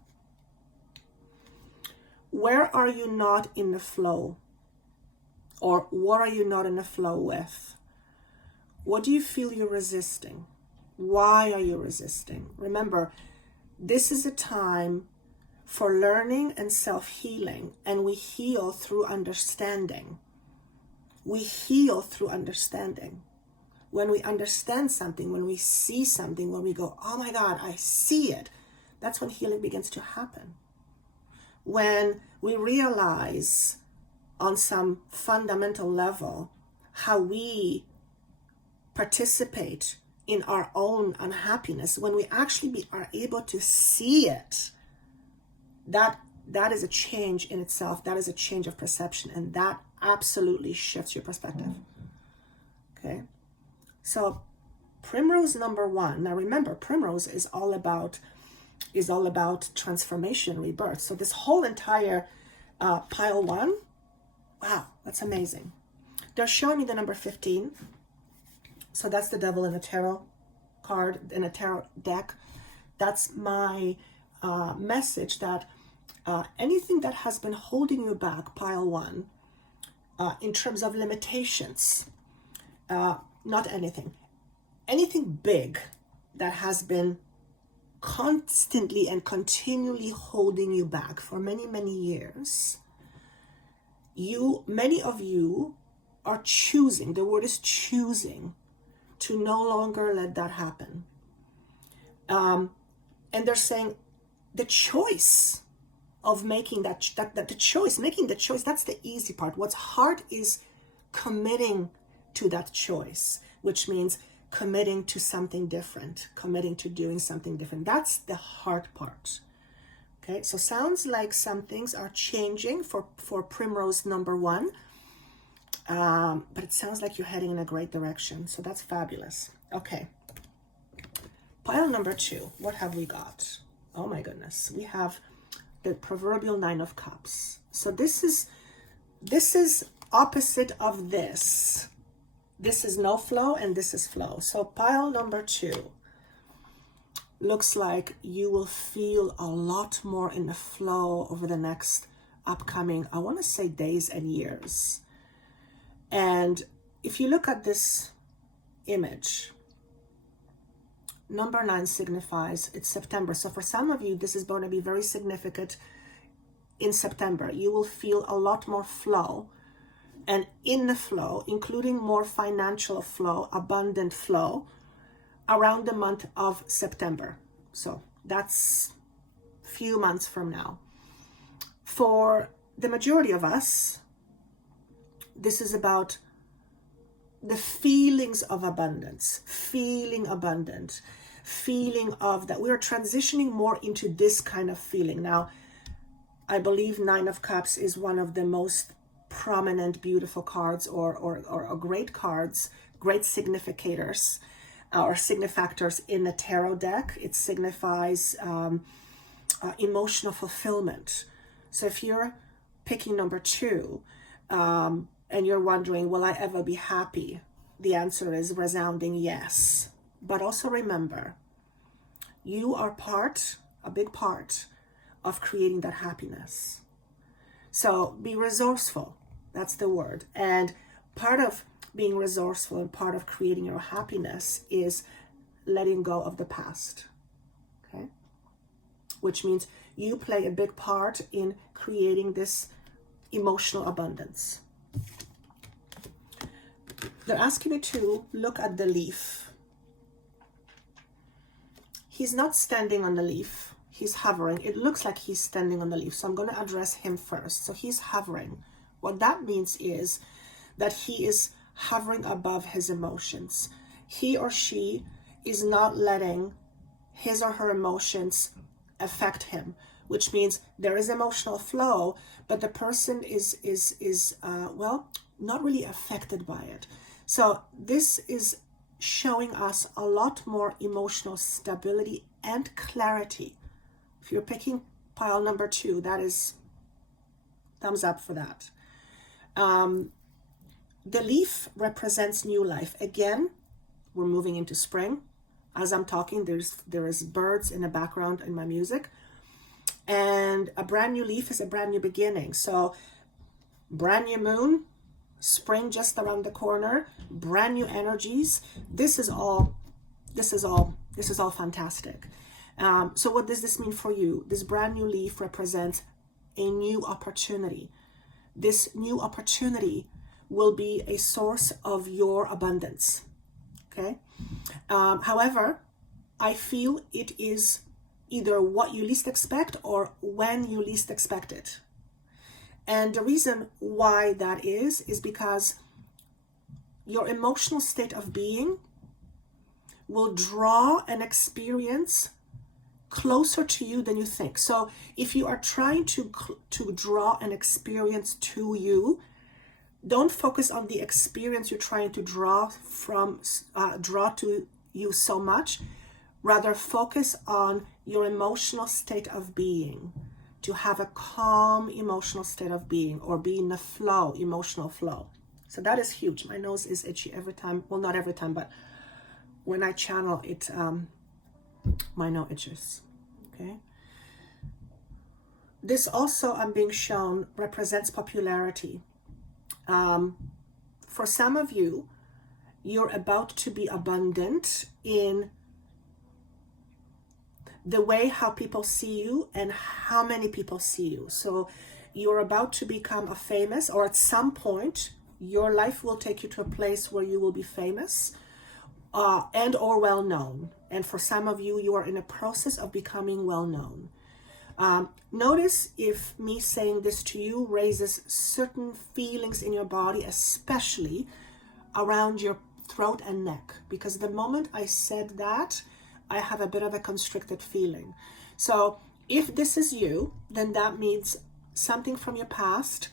Where are you not in the flow? Or what are you not in the flow with? What do you feel you're resisting? Why are you resisting? Remember, this is a time for learning and self-healing, and we heal through understanding. We heal through understanding. When we understand something, when we see something, when we go, oh my God, I see it, that's when healing begins to happen. When we realize on some fundamental level how we participate in our own unhappiness, when we actually are able to see it, that is a change in itself. That is a change of perception, and that absolutely shifts your perspective. Okay, so Primrose number 1. Now remember, Primrose is all about transformation, rebirth. So this whole entire pile 1, wow, that's amazing. They're showing me the number 15. So that's the devil in a tarot card, in a tarot deck. That's my message that anything that has been holding you back, pile 1, in terms of limitations, not anything, anything big that has been constantly and continually holding you back for many, many years, many of you are choosing, the word is choosing, to no longer let that happen. And they're saying the choice of making making the choice, that's the easy part. What's hard is committing to that choice, which means committing to something different, committing to doing something different. That's the hard part. Okay, so sounds like some things are changing for Primrose number 1, but it sounds like you're heading in a great direction, so that's fabulous. Okay, pile number 2, what have we got? Oh my goodness, we have the proverbial 9 of Cups. So this is opposite of this. This is no flow and this is flow. So pile number 2 looks like you will feel a lot more in the flow over the next upcoming, I want to say, days and years. And if you look at this image, number 9 signifies it's September. So for some of you, this is going to be very significant in September. You will feel a lot more flow. And in the flow, including more financial flow, abundant flow, around the month of September. So that's a few months from now. For the majority of us, this is about the feelings of abundance, feeling abundant, feeling of that we're transitioning more into this kind of feeling. Now, I believe 9 of Cups is one of the most prominent, beautiful cards or great cards, great significators or signifactors in the tarot deck. It signifies emotional fulfillment. So if you're picking number 2 and you're wondering, will I ever be happy? The answer is resounding yes. But also remember, you are a big part of creating that happiness. So be resourceful. That's the word. And part of being resourceful and part of creating your happiness is letting go of the past. Okay? Which means you play a big part in creating this emotional abundance. They're asking me to look at the leaf. He's not standing on the leaf. He's hovering. It looks like he's standing on the leaf. So I'm going to address him first. So he's hovering. What that means is that he is hovering above his emotions. He or she is not letting his or her emotions affect him, which means there is emotional flow, but the person is not really affected by it. So this is showing us a lot more emotional stability and clarity. If you're picking pile number 2, that is thumbs up for that. The leaf represents new life. Again, we're moving into spring. As I'm talking, there is birds in the background in my music. And a brand new leaf is a brand new beginning. So brand new moon, spring just around the corner, brand new energies. This is all fantastic. So what does this mean for you? This brand new leaf represents a new opportunity. This new opportunity will be a source of your abundance. Okay. However, I feel it is either what you least expect or when you least expect it. And the reason why that is because your emotional state of being will draw an experience closer to you than you think. So if you are trying to draw an experience to you, don't focus on the experience you're trying to draw to you so much. Rather focus on your emotional state of being, to have a calm emotional state of being or be in the flow, emotional flow. So that is huge. My nose is itchy every time. Well, not every time, but when I channel it, my nose itches. Okay. This also, I'm being shown, represents popularity. For some of you, you're about to be abundant in the way how people see you and how many people see you. So you're about to become a famous, or at some point, your life will take you to a place where you will be famous and or well known. And for some of you, you are in a process of becoming well known. Notice if me saying this to you raises certain feelings in your body, especially around your throat and neck, because the moment I said that, I have a bit of a constricted feeling. So if this is you, then that means something from your past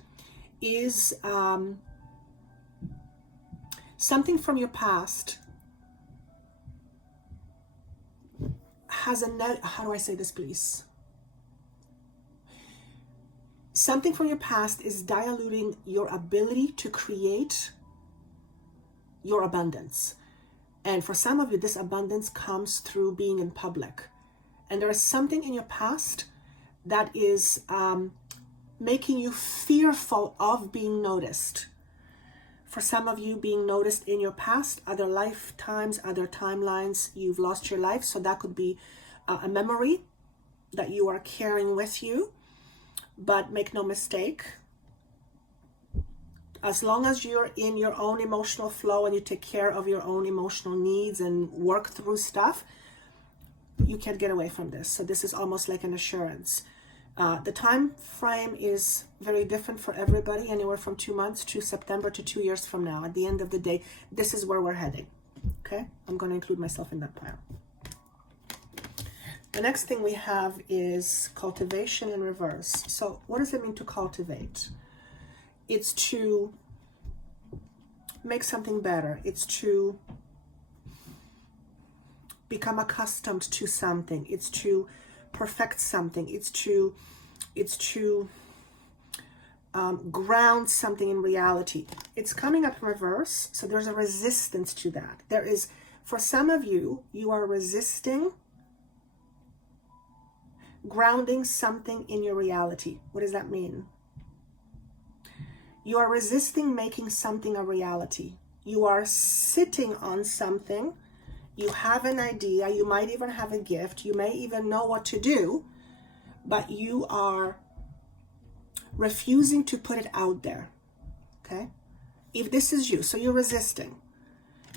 is something from your past has how do I say this, please? Something from your past is diluting your ability to create your abundance. And for some of you, this abundance comes through being in public. And there is something in your past that is making you fearful of being noticed. For some of you, being noticed in your past, other lifetimes, other timelines, you've lost your life. So that could be a memory that you are carrying with you. But make no mistake, as long as you're in your own emotional flow and you take care of your own emotional needs and work through stuff, you can't get away from this. So this is almost like an assurance. The time frame is very different for everybody, anywhere from 2 months to September to 2 years from now. At the end of the day, this is where we're heading. Okay, I'm going to include myself in that pile. The next thing we have is cultivation in reverse. So what does it mean to cultivate? It's to make something better. It's to become accustomed to something. It's to perfect something. It's to ground something in reality. It's coming up in reverse. So there's a resistance to that. There is, for some of you, you are resisting grounding something in your reality. What does that mean? You are resisting making something a reality. You are sitting on something. You have an idea. You might even have a gift. You may even know what to do, but you are refusing to put it out there. Okay? If this is you, so you're resisting.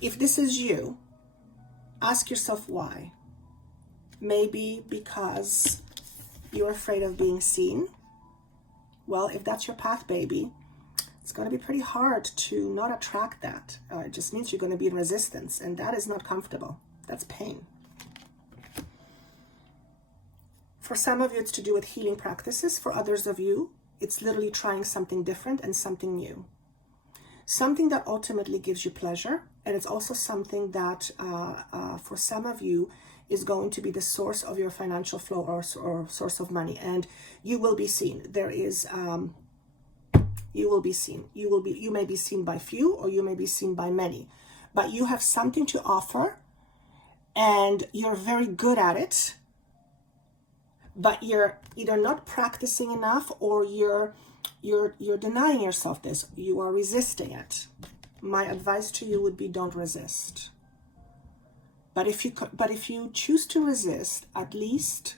If this is you, ask yourself why. Maybe because you're afraid of being seen. Well, if that's your path, baby, it's going to be pretty hard to not attract that. It just means you're going to be in resistance, and that is not comfortable. That's pain. For some of you, it's to do with healing practices. For others of you, it's literally trying something different and something new. Something that ultimately gives you pleasure, and it's also something that, for some of you, is going to be the source of your financial flow or source of money, and you will be seen. There is, you will be seen. You may be seen by few, or you may be seen by many, but you have something to offer, and you're very good at it, but you're either not practicing enough, or you're denying yourself this. You are resisting it. My advice to you would be, don't resist. But if you choose to resist, at least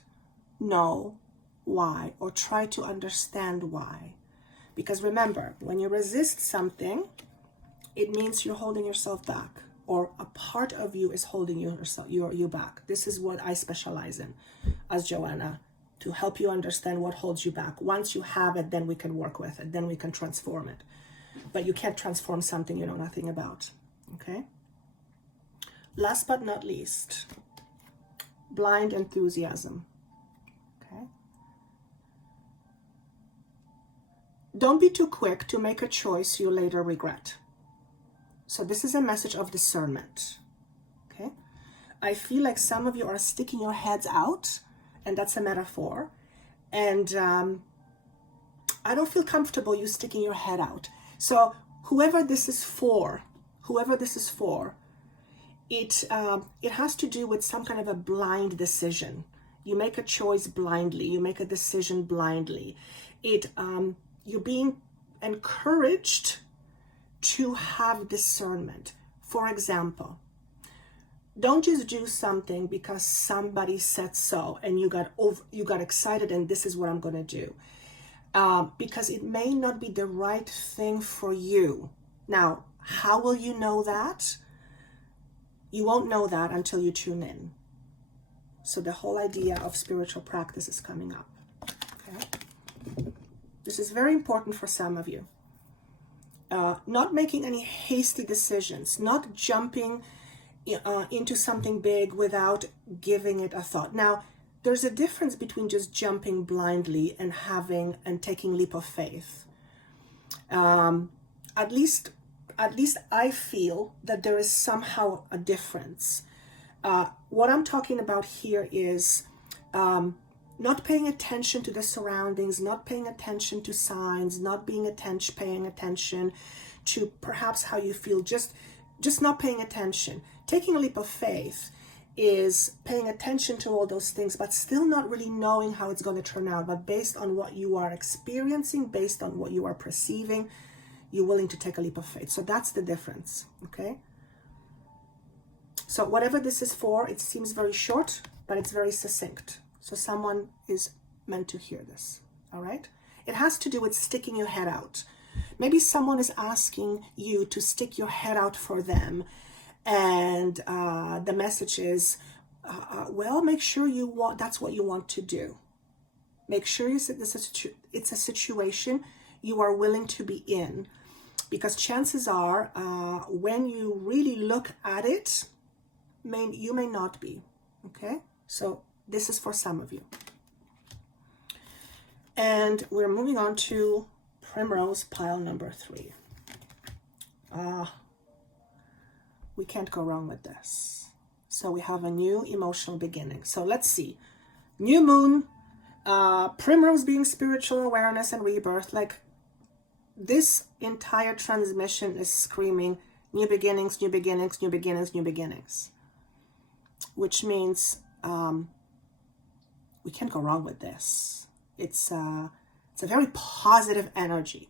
know why, or try to understand why. Because remember, when you resist something, it means you're holding yourself back, or a part of you is holding you back. This is what I specialize in as Joanna, to help you understand what holds you back. Once you have it, then we can work with it, then we can transform it. But you can't transform something you know nothing about, okay? Last but not least, blind enthusiasm, okay? Don't be too quick to make a choice you later regret. So this is a message of discernment, okay? I feel like some of you are sticking your heads out, and that's a metaphor, and I don't feel comfortable you sticking your head out. So whoever this is for, it has to do with some kind of a blind decision. You make a choice blindly. You make a decision blindly. You're being encouraged to have discernment. For example, don't just do something because somebody said so and you got excited and this is what I'm going to do. Because it may not be the right thing for you. Now, how will you know that? You won't know that until you tune in. So the whole idea of spiritual practice is coming up. Okay? This is very important for some of you. Not making any hasty decisions, not jumping into something big without giving it a thought. Now, there's a difference between just jumping blindly and taking leap of faith. At least I feel that there is somehow a difference. What I'm talking about here is not paying attention to the surroundings, not paying attention to signs, not paying attention to perhaps how you feel, just not paying attention. Taking a leap of faith is paying attention to all those things, but still not really knowing how it's going to turn out. But based on what you are experiencing, based on what you are perceiving, you're willing to take a leap of faith. So that's the difference, okay? So whatever this is for, it seems very short, but it's very succinct. So someone is meant to hear this, all right? It has to do with sticking your head out. Maybe someone is asking you to stick your head out for them, and the message is, well, make sure that's what you want to do. Make sure it's a situation you are willing to be in, because chances are when you really look at it, you may not be, okay? So this is for some of you. And we're moving on to Primrose pile number 3. We can't go wrong with this. So we have a new emotional beginning. So let's see. New moon, Primrose being spiritual awareness and rebirth. Like, this entire transmission is screaming new beginnings, new beginnings, new beginnings, new beginnings. Which means we can't go wrong with this. It's a very positive energy.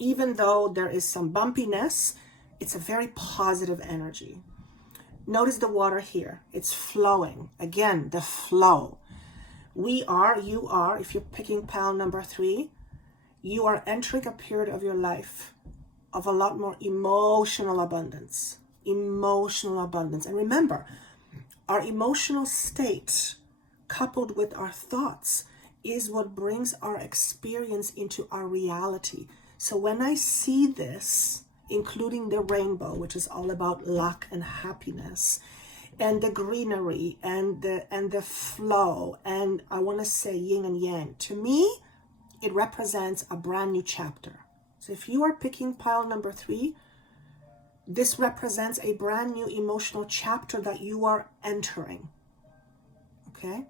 Even though there is some bumpiness, it's a very positive energy. Notice the water here. It's flowing. Again, the flow. You are, if you're picking pile number 3, you are entering a period of your life of a lot more emotional abundance. Emotional abundance. And remember, our emotional state coupled with our thoughts is what brings our experience into our reality. So when I see this, including the rainbow, which is all about luck and happiness, and the greenery and the flow, and I want to say yin and yang, to me, it represents a brand new chapter. So if you are picking pile number 3, this represents a brand new emotional chapter that you are entering. Okay?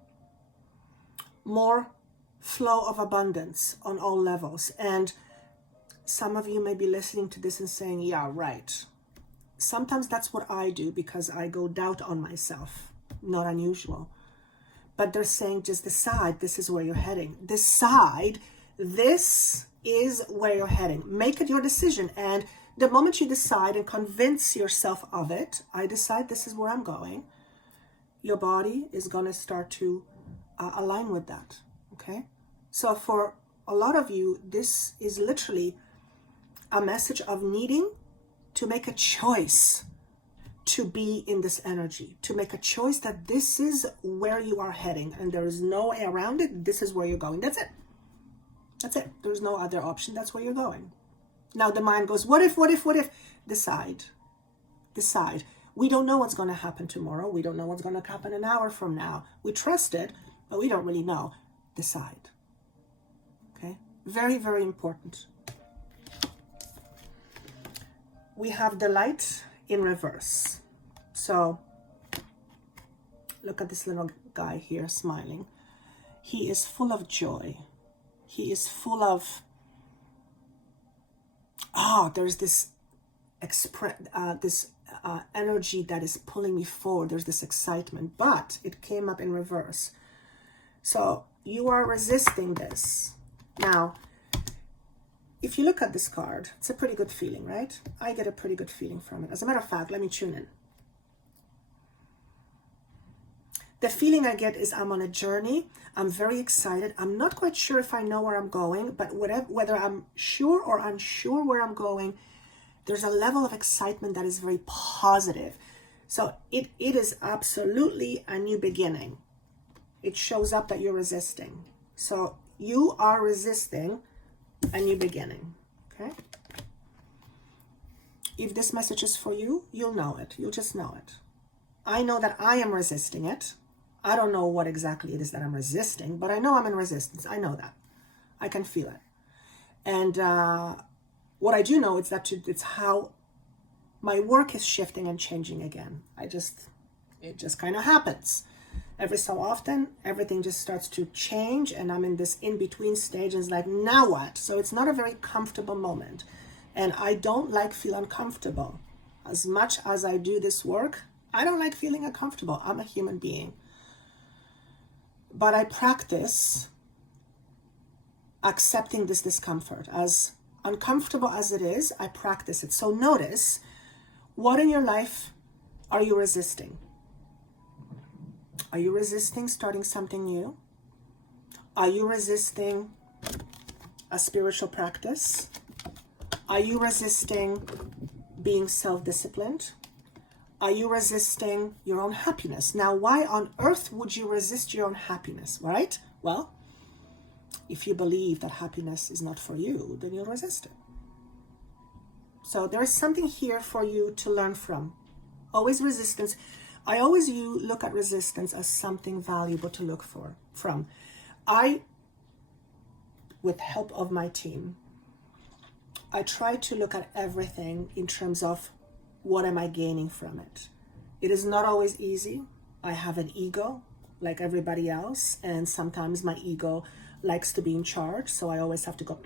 More flow of abundance on all levels. And some of you may be listening to this and saying, yeah, right. Sometimes that's what I do because I go doubt on myself. Not unusual. But they're saying, just decide this is where you're heading. Decide this is where you're heading. Make it your decision. And the moment you decide and convince yourself of it, I decide this is where I'm going, your body is going to start to align with that. Okay? So for a lot of you, this is literally a message of needing to make a choice to be in this energy, to make a choice that this is where you are heading and there is no way around it. This is where you're going. That's it. That's it. There's no other option. That's where you're going. Now the mind goes, what if? Decide. We don't know what's going to happen tomorrow. We don't know what's going to happen an hour from now. We trust it, but we don't really know. Decide. Okay? Very, very important. We have the light in reverse. So look at this little guy here smiling. He is full of joy. He is full of, there's this energy that is pulling me forward. There's this excitement, but it came up in reverse. So you are resisting this. Now, if you look at this card, it's a pretty good feeling, right? I get a pretty good feeling from it. As a matter of fact, let me tune in. The feeling I get is I'm on a journey. I'm very excited. I'm not quite sure if I know where I'm going, but whether I'm sure or unsure where I'm going, there's a level of excitement that is very positive. So it is absolutely a new beginning. It shows up that you're resisting. So you are resisting a new beginning, okay? If this message is for you, you'll know it. You'll just know it. I know that I am resisting it. I don't know what exactly it is that I'm resisting, but I know I'm in resistance. I know that. I can feel it. And what I do know is that it's how my work is shifting and changing again. It just kind of happens. Every so often, everything just starts to change, and I'm in this in-between stage, and it's like, now what? So it's not a very comfortable moment. And I don't like feel uncomfortable. As much as I do this work, I don't like feeling uncomfortable. I'm a human being. But I practice accepting this discomfort. As uncomfortable as it is, I practice it. So notice, what in your life are you resisting? Are you resisting starting something new? Are you resisting a spiritual practice? Are you resisting being self-disciplined? Are you resisting your own happiness? Now, why on earth would you resist your own happiness, right? Well, if you believe that happiness is not for you, then you'll resist it. So there is something here for you to learn from. Always resistance. I always look at resistance as something valuable to look from. With help of my team, I try to look at everything in terms of what am I gaining from it. It is not always easy. I have an ego like everybody else, and sometimes my ego likes to be in charge, so I always have to go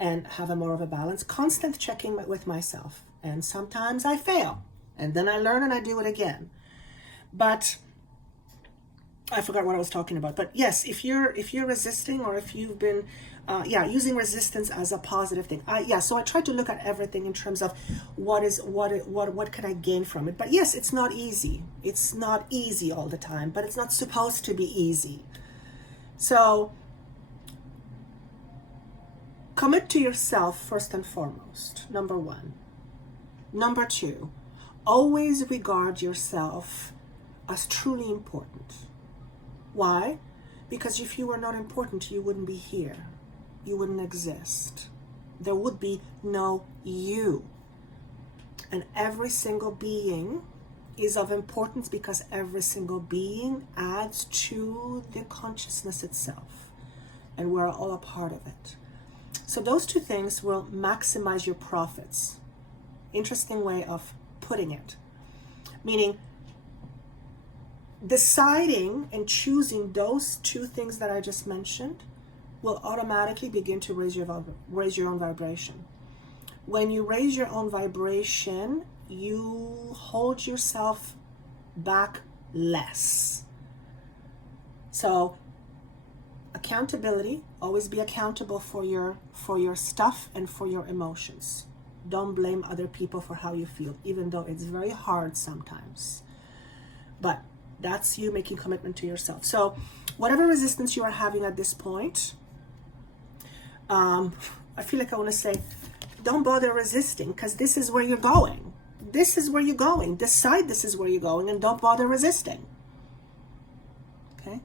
and have a more of a balance. Constant checking with myself, and sometimes I fail, and then I learn and I do it again. But I forgot what I was talking about. But yes, if you're resisting, or if you've been using resistance as a positive thing, so I try to look at everything in terms of what can I gain from it. But yes, it's not easy. It's not easy all the time, but it's not supposed to be easy. So commit to yourself first and foremost, number one. Number two, always regard yourself as truly important. Why? Because if you were not important, you wouldn't be here. You wouldn't exist. There would be no you. And every single being is of importance, because every single being adds to the consciousness itself. And we're all a part of it. So those two things will maximize your profits. Interesting way of putting it. Meaning, deciding and choosing those two things that I just mentioned will automatically begin to raise your own vibration. When you raise your own vibration, you hold yourself back less. So accountability, always be accountable for your stuff and for your emotions. Don't blame other people for how you feel, even though it's very hard sometimes. But that's you making commitment to yourself. So whatever resistance you are having at this point, I feel like I want to say, don't bother resisting, because this is where you're going. This is where you're going. Decide this is where you're going, and don't bother resisting. Okay?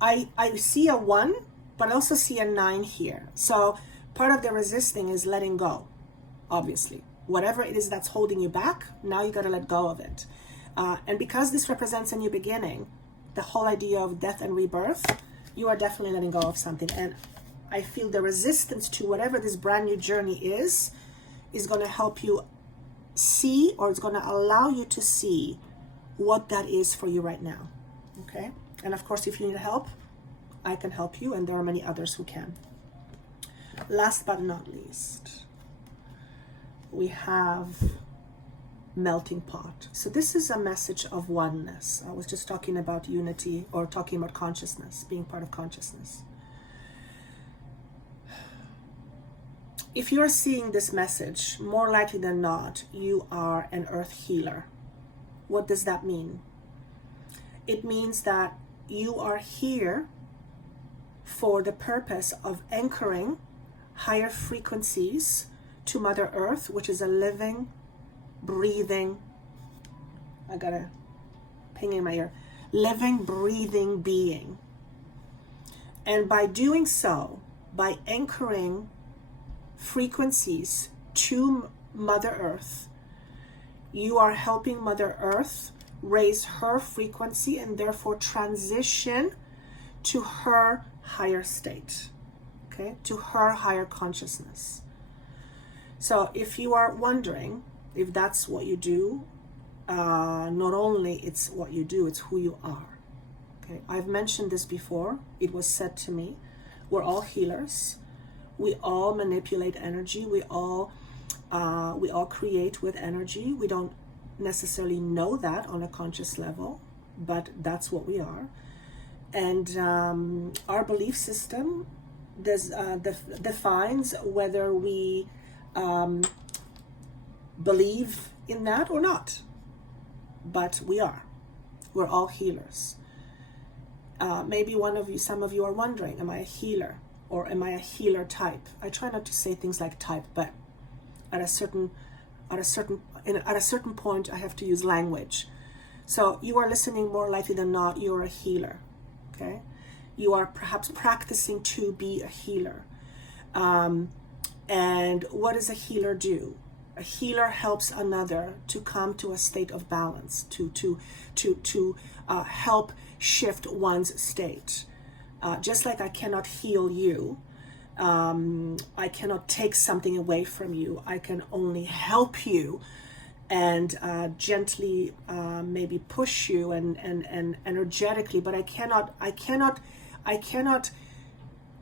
I see a 1, but I also see a 9 here. So part of the resisting is letting go, obviously. Whatever it is that's holding you back, now you got to let go of it. And because this represents a new beginning, the whole idea of death and rebirth, you are definitely letting go of something. And I feel the resistance to whatever this brand new journey is going to help you see, or it's going to allow you to see what that is for you right now. Okay? And of course, if you need help, I can help you, and there are many others who can. Last but not least, we have melting pot. So this is a message of oneness. I was just talking about unity, or talking about consciousness, being part of consciousness. if you're seeing this message, more likely than not, you are an earth healer. What does that mean? It means that you are here for the purpose of anchoring higher frequencies to Mother Earth, which is a living, breathing, I got a ping in my ear, living, breathing being. And by doing so, by anchoring frequencies to Mother Earth, you are helping Mother Earth raise her frequency and therefore transition to her higher state, okay, to her higher consciousness. So if you are wondering if that's what you do, not only it's what you do, it's who you are. Okay, I've mentioned this before. It was said to me, we're all healers. We all manipulate energy. We all create with energy. We don't necessarily know that on a conscious level, but that's what we are. And our belief system defines whether we believe in that or not. But we are. We're all healers. Maybe some of you are wondering, am I a healer? Or am I a healer type? I try not to say things like type, but at a certain point, I have to use language. So you are listening, more likely than not, you're a healer. Okay, you are perhaps practicing to be a healer. And what does a healer do? A healer helps another to come to a state of balance, to help shift one's state. Just like I cannot heal you, I cannot take something away from you. I can only help you and gently maybe push you and energetically, but I cannot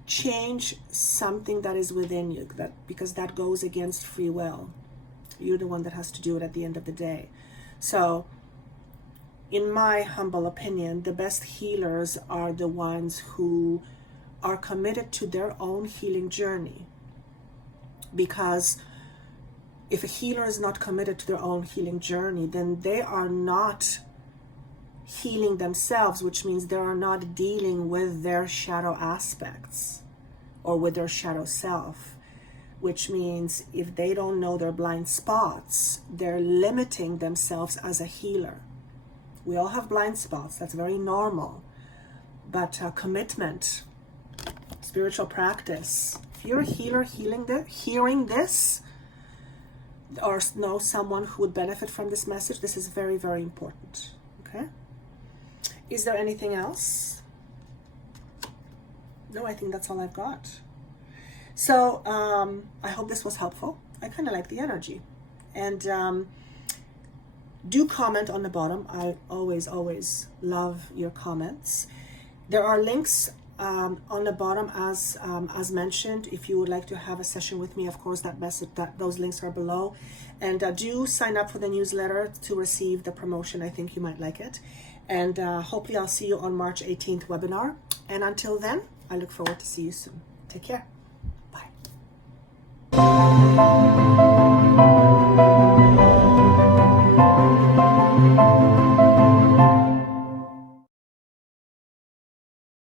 change something that is within you, because that goes against free will. You're the one that has to do it at the end of the day. So in my humble opinion, the best healers are the ones who are committed to their own healing journey. Because if a healer is not committed to their own healing journey, then they are not healing themselves, which means they are not dealing with their shadow aspects or with their shadow self. Which means if they don't know their blind spots, they're limiting themselves as a healer. We all have blind spots. That's very normal. But commitment, spiritual practice. If you're a healer hearing this, or know someone who would benefit from this message, this is very, very important. Okay? Is there anything else? No, I think that's all I've got. So I hope this was helpful. I kind of like the energy. And do comment on the bottom. I always love your comments. There are links on the bottom as mentioned. If you would like to have a session with me, of course, those links are below. And do sign up for the newsletter to receive the promotion. I think you might like it. And hopefully I'll see you on March 18th webinar. And until then, I look forward to see you soon. Take care. Bye.